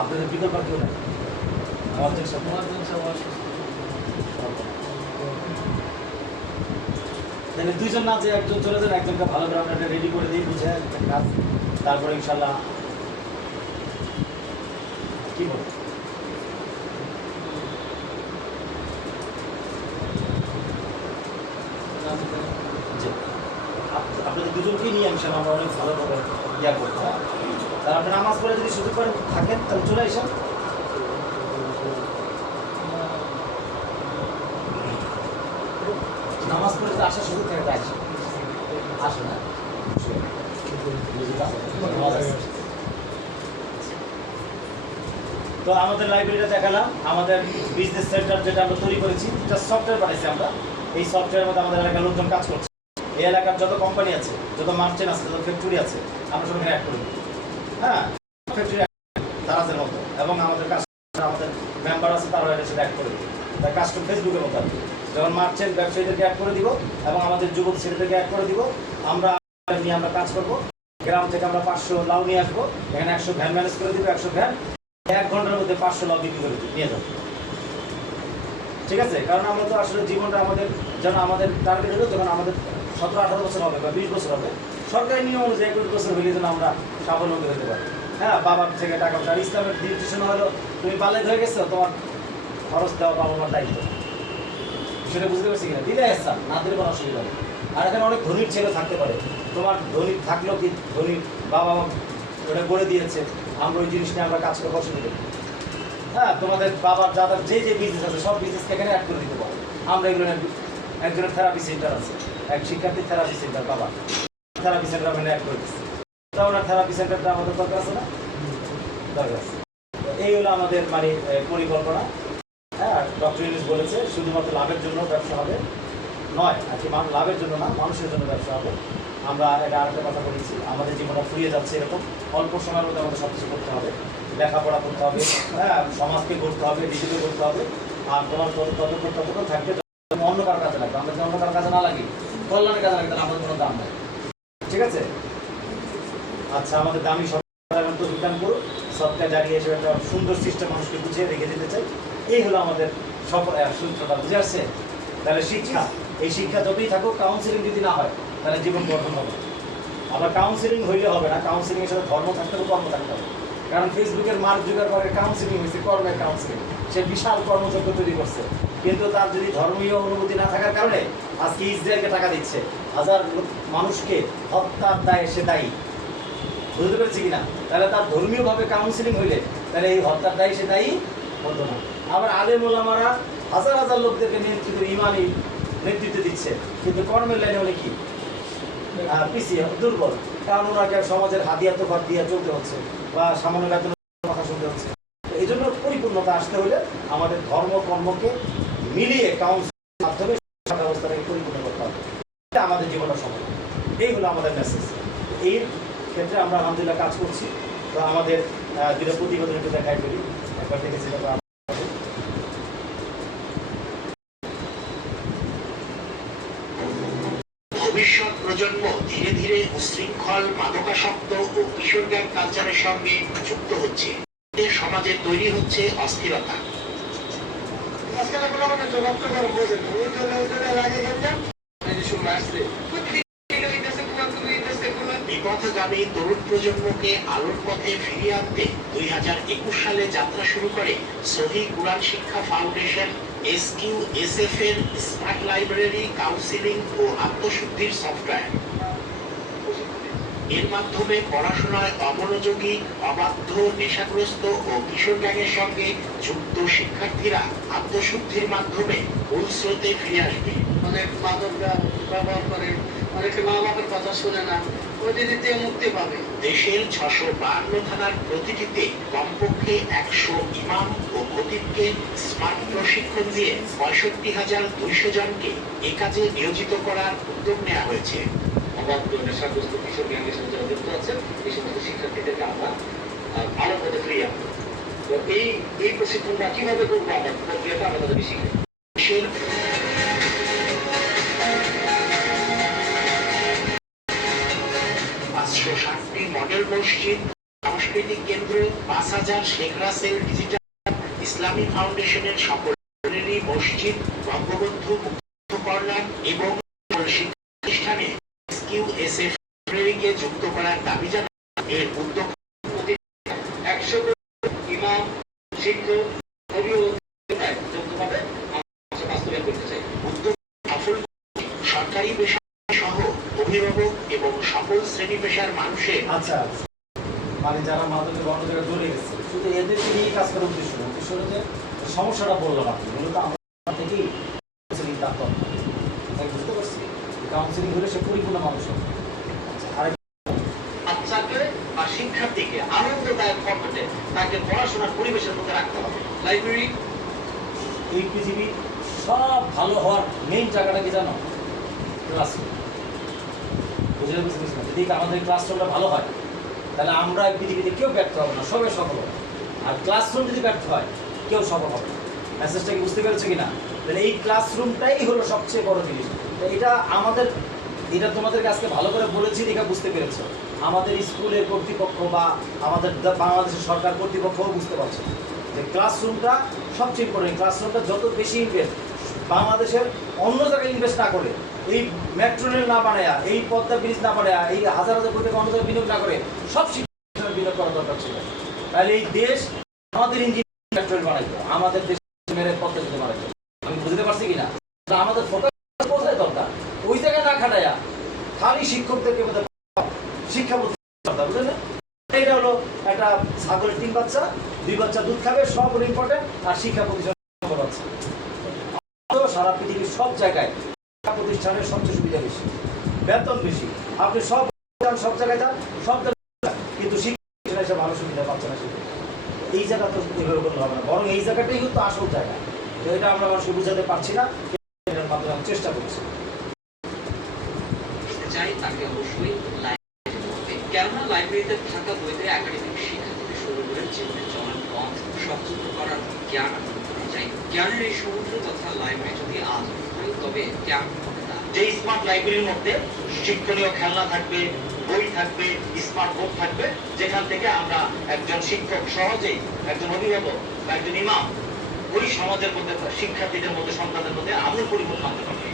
আপনাদের বিকল্প কেউ নেই? তাহলে দুইজন না, যে একজন চলে যান, একজনকে ভালো করে আমরা এটা রেডি করে দিই, বুঝে কাজ, তারপরে ইনশাল্লাহ কি বল আপনাদের দুজনকেই নিয়ে ইনশাল্লাহ আমরা অনেক ভালোভাবে ইয়া করতে হয়। তাহলে আপনি নামাজ পড়ে যদি সুযোগ করে থাকেন তাহলে চলে আসেন। নামাজ পড়ে যদি আসার সুযোগ থাকে তাই আসে না। তো আমাদের লাইব্রেরিটা দেখালাম, আমাদের বিজনেস সেন্টার যেটা আমরা তৈরি করেছি, এটা সফটওয়্যার বানাইছি আমরা। এই সফটওয়্যারের মধ্যে আমাদের এলাকার লোকজন কাজ করছে, এই এলাকার যত কোম্পানি আছে, যত মার্চেন্ট আছে, যত ফ্যাক্টরি আছে, আমরা সবাই অ্যাড করি। হ্যাঁ, ফ্যাক্টরি দারাজের মতো, এবং আমাদের আমাদের মেম্বার আছে তারাও এটা সেটা অ্যাড করে দিই। তাই কাজটা ফেসবুকের মতো আর কি। যখন মার্চেন্ট ব্যবসায়ীদেরকে অ্যাড করে দিব এবং আমাদের যুবক ছেলেদেরকে অ্যাড করে দিব, আমরা নিয়ে আমরা কাজ করবো। গ্রাম থেকে আমরা 500 লাউ নিয়ে আসবো, এখানে 100 ভ্যান ম্যানেজ করে দিব, 100 ভ্যান 1 ঘন্টার মধ্যে 500 লাউ বিক্রি করে নিয়ে যাবো। ঠিক আছে, কারণ আমরা তো আসলে জীবনটা আমাদের যেন আমাদের টার্গেট হলো যখন আমাদের 17-18 বছর হবে বা 20 বছর হবে, সরকারি নিয়ম অনুযায়ী 21 বছর হলে যেন আমরা স্বাবলম্বী হতে পারি। হ্যাঁ, বাবার থেকে টাকা পয়সা, ইসলামের ডিসিশন হলো তুমি বালেগ হয়ে গেছো, তোমার খরচ দেওয়া বাবা মার দায়িত্ব। সেটা বুঝতে পারছি কিনা? দিলে ইসলাম, না দিলে কোনো অসুবিধা নেই। আর এখানে অনেক ধনীর ছেলে থাকতে পারে, তোমার ধনী থাকলেও কি ধনীর বাবা মা ওটা করে দিয়েছে, আমরা ওই জিনিস নিয়ে আমরা কাজ করবো, অসুবিধা নেই। হ্যাঁ, তোমাদের বাবার যাদের যে যে বিজনেস আছে সব বিজনেসকে এখানে অ্যাড করে দিতে পারো। আমরা এগুলো একজনের থেরাপি সেন্টার আছে, এক শিক্ষার্থীর থেরাপি সেন্টার, বাবা থেরাপি সেন্টার আমরা অ্যাড করে দিচ্ছি। তা ওনার থেরাপি সেন্টারটা আমাদের দরকার আছে না? দরকার আছে। এই হলো আমাদের মানে পরিকল্পনা। হ্যাঁ, ডক্টর ইউনূস বলেছে শুধুমাত্র লাভের জন্য ব্যবসা হবে নয় আর কি, লাভের জন্য না, মানুষের জন্য ব্যবসা হবে। আমরা এটা আরেকটা কথা বলেছি, আমাদের জীবনটা ফুরিয়ে যাচ্ছে, এরকম অল্প সময়ের মধ্যে আমাদের সব কিছু করতে হবে, লেখাপড়া করতে হবে, হ্যাঁ, সমাজকে করতে হবে, নিজেকে করতে হবে। আর তোমার ততক্ষণ থাকবে অন্য কারো কাজে লাগবে। আমরা যদি অন্য কারো কাজে না লাগি, কল্যাণের কাজে লাগে, তাহলে আমাদের কোনো দাম নেই। ঠিক আছে? আচ্ছা, আমাদের দামি সরকার বিজ্ঞান করুক, সবটা দাঁড়িয়ে এসে একটা সুন্দর সিস্টেম মানুষকে বুঝিয়ে রেখে দিতে চাই। এই হলো আমাদের সফল সূত্রটা, বুঝে আসছে? তাহলে শিক্ষা, এই শিক্ষা যতই থাকুক, কাউন্সিলিং যদি না হয় তাহলে জীবন গঠন হবে। আবার কাউন্সিলিং হইলে হবে না, কাউন্সিলিং এর সাথে ধর্ম থাকতে হবে, কর্ম থাকতে হবে। কারণ ফেসবুকের মার্ক জুকারবার্গের কাউন্সিলিং হয়েছে, কর্মের কাউন্সিলিং, সে বিশাল কর্মযজ্ঞ তৈরি করছে, কিন্তু তার যদি ধর্মীয় অনুভূতি না থাকার কারণে আজকে ইসরায়েলকে টাকা দিচ্ছে, হাজার মানুষকে হত্যার দায়ে সে দায়ী। বুঝতে পেরেছি কিনা? তাহলে তার ধর্মীয়ভাবে কাউন্সিলিং হইলে তাহলে এই হত্যার দায়ী সে দায়ী হতো না। আবার আলেম ওলামারা হাজার হাজার লোকদেরকে নিয়ন্ত্রিত ইমানি নেতৃত্ব দিচ্ছে, কিন্তু কর্মের লাইনে হলে কি পিছিয়ে দুর্বল, কারণ ওনাকে সমাজের হাদিয়া তোফার দিয়ে চলতে হচ্ছে বা সামান্য বেতনের কথা শুনতে হচ্ছে। এই জন্য পরিপূর্ণতা আসতে হলে আমাদের ধর্ম কর্মকে মিলিয়ে কাউন্সিলের মাধ্যমে শিক্ষা ব্যবস্থাটাকে পরিপূর্ণ করতে হবে, এটা আমাদের জীবনের সময়। এই হলো আমাদের মেসেজ। এর ক্ষেত্রে আমরা আলহামদুলিল্লাহ কাজ করছি। তো আমাদের দুটো প্রতিবেদন একটু দেখাই ফেলি, একবার দেখেছি। ভবিষ্যৎ প্রজন্ম ধীরে ধীরে উশৃঙ্খল, মাদকাসক্ত ও কিশোর গ্যাং কালচারের সঙ্গে যুক্ত হচ্ছে। সমাজে তৈরি হচ্ছে অস্থিরতা। বিপথগামী তরুণ প্রজন্মকে আলোর পথে ফিরিয়ে আনতে 2021 সালে যাত্রা শুরু করে সহি কুরআন শিক্ষা ফাউন্ডেশন SQSF এর স্মার্ট লাইব্রেরি, কাউন্সিলিং ও আত্মশুদ্ধির সফটওয়্যার। এর মাধ্যমে পড়াশোনায় অমনোযোগী, অবাধ্য, নেশাগ্রস্ত ও কিশোর গ্যাংয়ের সঙ্গে যুক্ত শিক্ষার্থীরা আত্মশুদ্ধির মাধ্যমে মূল স্রোতে ফিরে আসবে। অনেক মাদকরা ব্যবহার করে, অনেকে মা বাবার কথা শুনে না, ওদের দিতে মুক্তি পাবে। দেশের 652 থানার প্রতিটিতে কমপক্ষে 100 ইমাম ও খতিবকে স্মার্ট প্রশিক্ষণ দিয়ে 65,200 জনকে এ কাজে নিয়োজিত করার উদ্যোগ নেওয়া হয়েছে। অবাধ্য, নেশাগ্রস্ত কিশোর গ্যাংয়ের সাথে যারা যুক্ত আছেন এই সমস্ত শিক্ষার্থীদেরকে আমরা ভালো পথে ফিরিয়ে আনবো। তো এই প্রশিক্ষণটা কিভাবে করবো, আমার প্রক্রিয়াটা আমরা তাদেরকে শিখি। দেশের 560টি মডেল মসজিদ, সাংস্কৃতিক কেন্দ্র, 5,000 শেখ রাসেল ডিজিটাল ইসলামী ফাউন্ডেশনের সকল মসজিদ, বঙ্গবন্ধু মুক্ত কর্নার এবং শিক্ষা প্রতিষ্ঠানে SQSF লাইব্রেরিকে যুক্ত করার দাবি জানান এর উদ্যোগ। 100 ইমাম, শিক্ষক, অভিভাবকভাবে বাস্তবায়ন করতে চাই। উদ্যোগ সফল সরকারি বেসরকারি সহ অভিভাবক এবং সকল শ্রেণী পেশার মানুষের। আচ্ছা, মানে যারা মাদকের বন্ধ জায়গায় জড়িয়ে গেছে, শুধু এদেরকে নিয়ে কাজ করার উদ্দেশ্য না, উদ্দেশ্য হলো যে সমস্যাটা বললাম আপনি, মূলত আমরা থেকেই কাউন্সিলিং তার দরকার। বুঝতে পারছি, কাউন্সিলিং হলে সে পরিপূর্ণ মানুষ হবে। বাচ্চাকে বা শিক্ষার্থীকে আনন্দদায়ক পদ্ধতিতে তাকে পড়াশোনার পরিবেশের মধ্যে রাখতে হবে। লাইব্রেরি, এই পৃথিবীর সব ভালো হওয়ার মেইন জায়গাটা কি জানো? ক্লাসরুম। বুঝতে পারছি না, যদি আমাদের ক্লাসরুমটা ভালো হয় তাহলে আমরা এই পৃথিবীতে কেউ ব্যর্থ হবে না, সবাই সফল হবে। আর ক্লাসরুম যদি ব্যর্থ হয় কেউ সফল হবে না। মেসেজটা কি বুঝতে পেরেছো কিনা? তাহলে এই ক্লাসরুমটাই হলো সবচেয়ে বড় জিনিস। এটা আমাদের, এটা তোমাদেরকে আজকে ভালো করে বলেছি, এটা বুঝতে পেরেছো। আমাদের স্কুলের কর্তৃপক্ষ বা আমাদের বাংলাদেশের সরকার কর্তৃপক্ষও বুঝতে পারছে যে ক্লাসরুমটা সবচেয়ে ইম্পর্টেন্ট। ক্লাসরুমটা যত বেশি ইনভেস্ট বাংলাদেশের অন্য জায়গায় ইনভেস্ট না করে, এই মেট্রো রেল না বানায়া, এই পদ্মা ব্রিজ না বানায়া, এই হাজার হাজার কোটি টাকা অন্য জায়গায় বিনিয়োগ না করে সব শিক্ষা বিনিয়োগ করা দরকার ছিল। তাহলে এই দেশ আমাদের ইঞ্জিনিয়ার মেট্রো রেল বানাইতো, আমাদের দেশ মেরে পদ্মা যেতে বানাইতো। আমি বুঝতে পারছি কিনা? আমাদের ফোকাস কোথায় দরকার? ওই জায়গায় না খাটায়া খালি শিক্ষকদেরকে শিক্ষা প্রতিষ্ঠান, বুঝলেন? এটা হলো একটা ছাগলের 3 বাচ্চা, 2 বাচ্চা দুধ খাবে, সব হলো ইম্পর্টেন্ট। আর শিক্ষা প্রতিষ্ঠান বাচ্চা সারা পৃথিবীর সব জায়গায় শিক্ষা প্রতিষ্ঠানের সবচেয়ে সুবিধা বেশি, বেতন বেশি। আপনি সব জায়গায় যান, সব জায়গায়, কিন্তু শিক্ষা প্রতিষ্ঠানে এসে ভালো সুবিধা পাচ্ছে না। এই জায়গা তো এভাবে করতে হবে না, বরং এই জায়গাটাই কিন্তু আসল জায়গা। তো এটা আমরা মানুষকে বুঝাতে পারছি না, এটার মাধ্যমে আমি চেষ্টা করছি। চাই তাকে অবশ্যই কেননা লাইব্রেরিতে থাকা বইতে একাডেমিক শিক্ষা থেকে শুরু করে জীবনের চলন পথ সংযুক্ত করার জ্ঞান আহরণ করা যায়। জ্ঞানের এই সমুদ্র তথা লাইব্রেরি যদি আজ হয় তবে জ্ঞান হবে না। যে স্মার্ট লাইব্রেরির মধ্যে শিক্ষণীয় খেলনা থাকবে, বই থাকবে, স্মার্ট বোর্ড থাকবে, যেখান থেকে আমরা একজন শিক্ষক সহজেই, একজন অভিভাবক বা একজন ইমাম ওই সমাজের মধ্যে শিক্ষার্থীদের মধ্যে, সন্তানদের মধ্যে আমূল পরিবর্তন আনতে পারবে।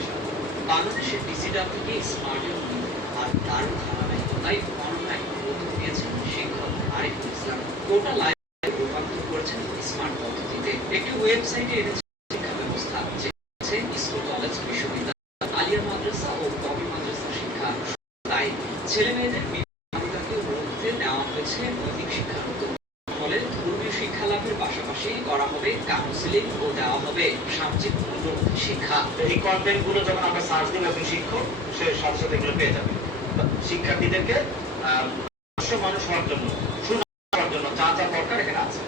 বাংলাদেশের ডিজিটাল থেকে স্মার্টের আর তার ধারাবাহিকতায় অনলাইন উদ্যোগ নিয়েছেন শিক্ষক আরিফুল ইসলাম। গোটা লাইব্রেরি রূপান্তর করেছেন স্মার্ট পদ্ধতিতে। একটি ওয়েবসাইটে এনেছে শিক্ষা ব্যবস্থা, যেখানে স্কুল, কলেজ, বিশ্ববিদ্যালয়, আলিয়া মাদ্রাসা ও কবি মাদ্রাসা শিক্ষা। তাই ছেলে মেয়েদের বিভাগকে রুখতে নেওয়া হয়েছে নৈতিক শিক্ষার উদ্যোগ। ফলে ধর্মীয় শিক্ষা লাভের পাশাপাশি করা হবে কাউন্সিলিং ও দেওয়া হবে সামাজিক মূল্যবোধ শিক্ষা। এই কন্টেন্ট গুলো যখন আমরা সার্চ দিলে একজন শিক্ষক সে সাথে সাথে এগুলো পেয়ে যাবে। শিক্ষার্থীদেরকে মানুষ হওয়ার জন্য, শোনার জন্য যা যা দরকার এখানে আছে।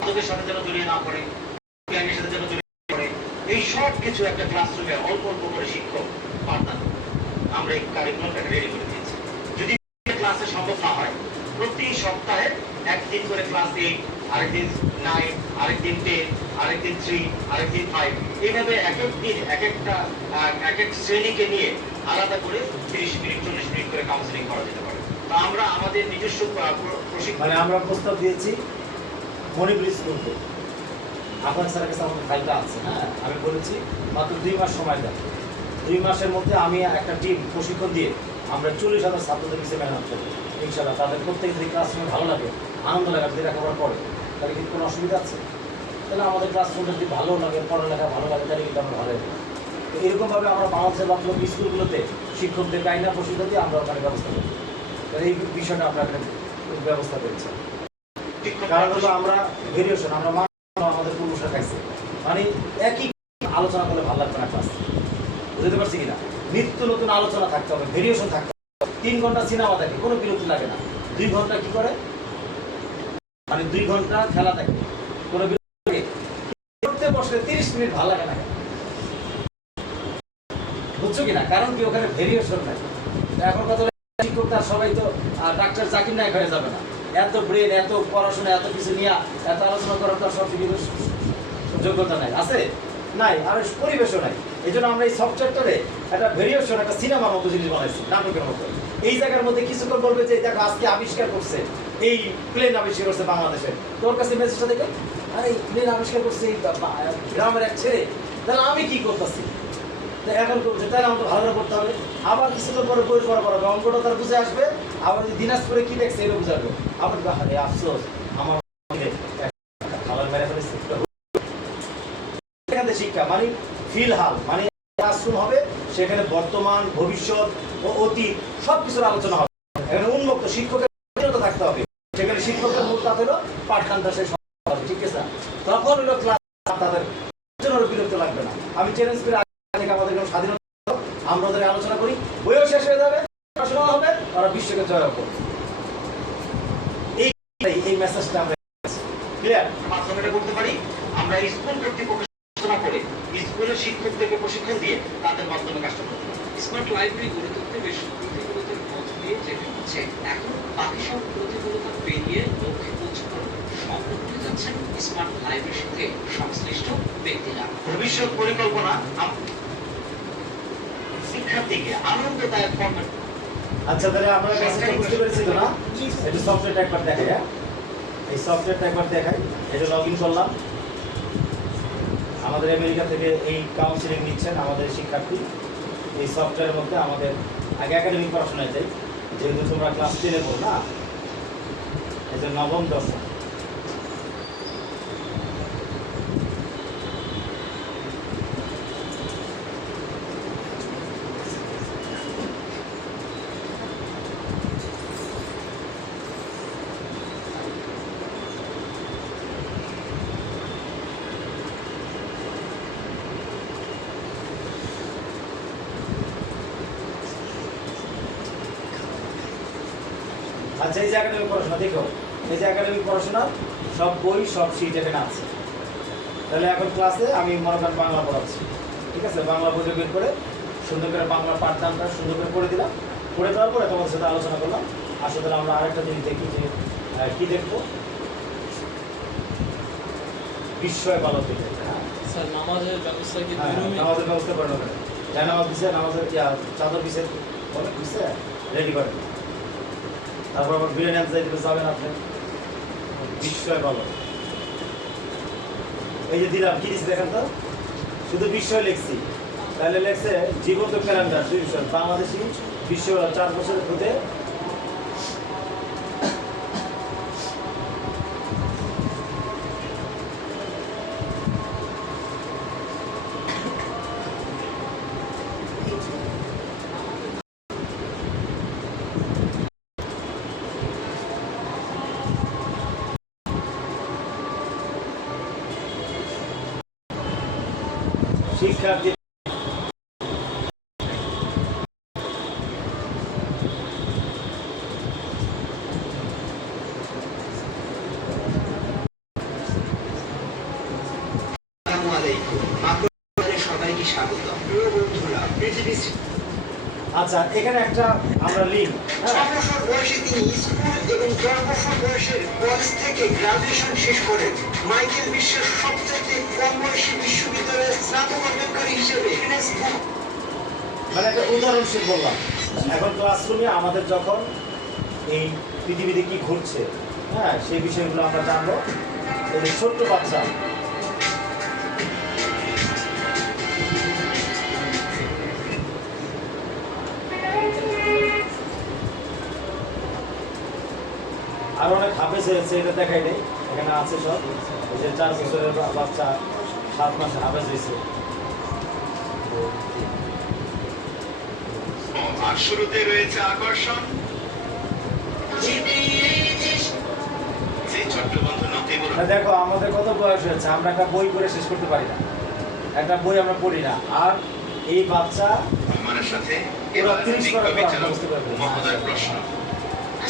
তাদের সাথে যেন জড়িয়ে না পড়ে, জ্ঞানের সাথে যেন জড়িয়ে না পড়ে, এই সব কিছু একটা ক্লাসরুমে অল্প অল্প করে শিক্ষক পাঠদান। আমরা এই কারিকুলামটাকে রেডি করে দিয়েছি। যদি ক্লাসে সম্ভব না হয়, প্রতি সপ্তাহে একদিন করে ক্লাস 8, আরেকদিন 9, আরেকদিন 10, আরেকদিন 3, আরেকদিন 5, এইভাবে এক এক দিন এক এক শ্রেণীকে নিয়ে আলাদা করে 30 মিনিট 40 মিনিট করে কাউন্সিলিং করা যেতে পারে। তো আমরা আমাদের নিজস্ব প্রশিক্ষণ মানে আমরা প্রস্তাব দিয়েছি মণিপুর স্কুলকে। আপনার স্যারের কাছে আমাদের ফাইলটা আছে, হ্যাঁ, আমি বলেছি মাত্র 2 মাস সময় দেন। 2 মাসের মধ্যে আমি একটা টিম প্রশিক্ষণ দিয়ে আমরা 40,000 ছাত্রদের পিছিয়ে মেহনত করবো ইনশাল্লাহ। তাদের প্রত্যেক যদি ক্লাসরুমে ভালো লাগে, আনন্দ লাগে, যদি লেখাপড়া পড়ে, তাহলে কিন্তু কোনো অসুবিধা আছে? তাহলে আমাদের ক্লাসরুমটা যদি ভালো লাগে, পড়ালেখা ভালো লাগে, তাহলে কিন্তু আমরা ভালো হবে। তো এরকমভাবে আমরা বাংলাদেশের বাকি স্কুলগুলোতে শিক্ষকদেরকে আইনা প্রশিক্ষণ দিয়ে আমরা ওখানে ব্যবস্থা করি। তো এই বিষয়টা আমরা একটা ব্যবস্থা করেছি। কারণ হলো আমরা ভেরিয়েশন, আমরা আমাদের পূর্বশা খাইছি, মানে একই আলোচনা করলে ভালো লাগবে না ক্লাস, বুঝতে পারছি কিনা? নিত্য নতুন আলোচনা থাকতে হবে, ভেরিয়েশন থাকতে হবে। 3 ঘন্টা সিনেমা দেখে, কোনো বিরতি লাগে না। 2 ঘন্টা কি করে, মানে 2 ঘন্টা খেলা দেখে, কোনো বিরতি লাগে। পড়তে বসলে 30 মিনিট ভালো লাগে না, বুঝছো কিনা? কারণ কি, ওখানে ভেরিয়েশন নাই। এখন কথা শিক্ষক তার সবাই তো ডাক্তার জাকির নায়ক হয়ে যাবে না। এত ব্রেন, এত পড়াশোনা, এত কিছু নিয়ে এত আলোচনা করার তার সব যোগ্যতা নাই, আছে নাই, আর পরিবেশও নাই। এই জন্য আমরা এই সফটওয়্যারটারে একটা ভেরিয়েশন, একটা সিনেমার মতো জিনিস বানাইছি, নাটকের মতো। এই জায়গার মধ্যে কিছুক্ষণ বলবে যে দেখো আজকে আবিষ্কার করছে, এই প্লেন আবিষ্কার করছে বাংলাদেশে। তোর কাছে মেসেজটা দেখে, আরে এই প্লেন আবিষ্কার করছে এই গ্রামের এক ছেলে, তাহলে আমি কি করতেছি? এখন করছে, তাহলে আমাকে ভালো করে করতে হবে। আবার কিছুক্ষণ পরে বই পড়া পড়াবে, অঙ্কটা তার বুঝে আসবে। আবার দিনাজপুরে কি দেখছে এটা বুঝাবে। আবার আরে আফসোস, আমার খাবার মেরে ফেলেছে। এখান থেকে শিক্ষা মানে ফিলহাল, মানে ক্লাসরুম হবে, সেখানে বর্তমান, ভবিষ্যৎ ও অতীত সব কিছুর আলোচনা হবে। এখানে উন্মুক্ত, শিক্ষকের বিরত থাকতে হবে। সেখানে শিক্ষকের মূল কাজ হলো পাঠদানটা শেষ হবে, ঠিক আছে? তখন হলো ক্লাস, তাদের বিরক্ত লাগবে না। আমি চ্যালেঞ্জ করে আমাদের স্বাধীনতা, আমরা ওদের আলোচনা করি, বইও শেষ হয়ে যাবে, পড়াশোনা হবে, ওরা বিশ্বকে জয় করবে। এই মেসেজটা আমরা ক্লিয়ার মাধ্যমে এটা করতে পারি। আমরা স্কুল কর্তৃপক্ষ আলোচনা করে স্কুলের শিক্ষকদেরকে প্রশিক্ষণ দিয়ে তাদের মাধ্যমে কাজটা করতে পারি। স্মার্ট লাইব্রেরি গড়ে তুলতে বেশ প্রতিকূলতার মধ্য দিয়ে যেতে হচ্ছে। এখন বাকি সব প্রতিকূলতা পেরিয়ে লক্ষ্যে পৌঁছানোর সম্ভব হয়ে যাচ্ছেন স্মার্ট লাইব্রেরির সাথে সংশ্লিষ্ট ব্যক্তিরা। ভবিষ্যৎ পরিকল্পনা শিক্ষার্থীকে আনন্দদায়ক ফরম্যাট। আচ্ছা, তাহলে আমরা কাজটা বুঝতে পেরেছি তো না? এই সফটওয়্যারটা একবার দেখাই, হ্যাঁ, এই সফটওয়্যারটা একবার দেখাই। এটা লগ ইন করলাম। আমাদের আমেরিকা থেকে এই কাউন্সিলিং নিচ্ছেন আমাদের শিক্ষার্থী। এই সফটওয়্যারের মধ্যে আমাদের আগে একাডেমিক পড়াশোনায় যাই, যেহেতু তোমরা ক্লাস 10-এ পড়ো না, এই যে নবম দশম। আচ্ছা, এই যে একাডেমিক পড়াশোনা দেখো, এই যে একাডেমিক পড়াশোনা সব বই, সব সিট এখানে আছে। তাহলে এখন ক্লাসে আমি মনে করেন বাংলা পড়াচ্ছি, ঠিক আছে? বাংলা বই বের করে সুন্দর করে বাংলা পাঠদানটা সুন্দর করে পড়ে দিলাম। পড়ে দেওয়ার পরে তোমাদের সাথে আলোচনা করলাম। আসলে আমরা আরেকটা জিনিস দেখি যে কি দেখবো, বিস্ময় বালক দেখে। হ্যাঁ স্যার, নামাজের ব্যবস্থা কি নামাজের ব্যবস্থা করে নেবেন? যাই নামাজ দিচ্ছে, নামাজের চাদর দিচ্ছে, বলে দিচ্ছে রেডি করে। তারপর আবার বিরিয়ানি আনতে যাবেন আপনি, বিস্ময় ভালো। এই যে দিলাম, কি দিচ্ছি দেখেন তো, শুধু বিস্ময় লিখছি। তাহলে লেখছে জীবন্ত ক্যালেন্ডার 2 বিষয়, বাংলাদেশি বিশ্ব 4 বছরের হতে শিক্ষার্থী আসসালামু আলাইকুম। মাকড়সার সবাইকে স্বাগত। প্রিয় বন্ধুরা, পৃথিবী আচ্ছা এখানে একটা আমরা লিঙ্ক, 6 বছর বয়সে তিনি স্কুল এবং 10 বছর বয়সে কলেজ থেকে গ্রাজুয়েশন শেষ করেন। মাইকেল বিশ্বের সবচেয়ে কম বয়সী বিশ্ববিদ্যালয়ের স্নাতক অধ্যয়নকারী হিসেবে গিনেস বুক মানে একটা উদাহরণশীল বললাম। এখন ক্লাসরুমে আমাদের যখন এই পৃথিবীতে কি ঘটছে, হ্যাঁ সেই বিষয়গুলো আমরা জানবো। এই যে ছোট্ট বাচ্চা, আরো অনেক হাফেজ হয়েছে, এটা দেখাই নেই, এখানে আছে সব। এই যে 4 বছরের বাচ্চা 7 মাসে হাফেজ হয়েছে। আর শুরুতে রয়েছে আকর্ষণ। যে ছোট্ট বন্ধু নকিবুর দেখো আমাদের কত বয়স হয়েছে, আমরা একটা বই পড়ে শেষ করতে পারি না, একটা বই আমরা পড়ি না। আর এই বাচ্চা রহমানের সাথে এবার 30 করে বিচারক বুঝতে পারবে। মহোদয় প্রশ্ন।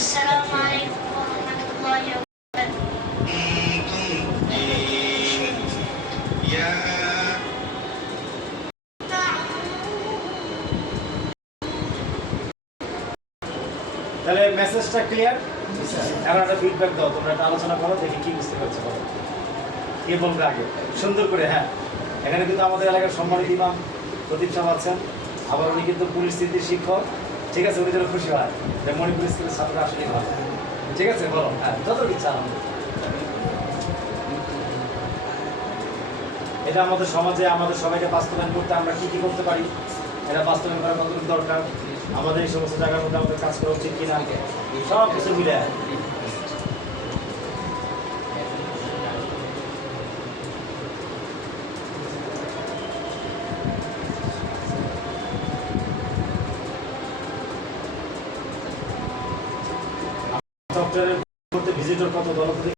السلام عليكم ورحمة الله وبركاته. ইয়া তাহলে মেসেজটা ক্লিয়ার? এখন একটা ফিডব্যাক দাও, তোমরা একটা আলোচনা করো, দেখি কি বুঝতে পারছো। বলো কে বলবে আগে, সুন্দর করে। হ্যাঁ, এখানে কিন্তু আমাদের এলাকার সম্মানিত ইমাম প্রদীপ সাহেব আছেন, আবার উনি কিন্তু পরিস্থিতির শিক্ষক। ঠিক আছে, উনি যেন খুশি হয় যে মণিপুর স্কুলের ছাত্ররা আসলে ভালো। ঠিক আছে, বলো। হ্যাঁ, যত ইচ্ছা আমাদের। এটা আমাদের সমাজে আমাদের সবাইকে বাস্তবায়ন করতে আমরা কি কি করতে পারি, এটা বাস্তবায়ন করা কতটুকু দরকার, আমাদের এই সমস্ত জায়গার মধ্যে আমাদের কাজ করা উচিত কিনা, সব কিছু মিলে। সফটওয়্যারের মধ্যে ভিজিটর কত বলো তো দেখি?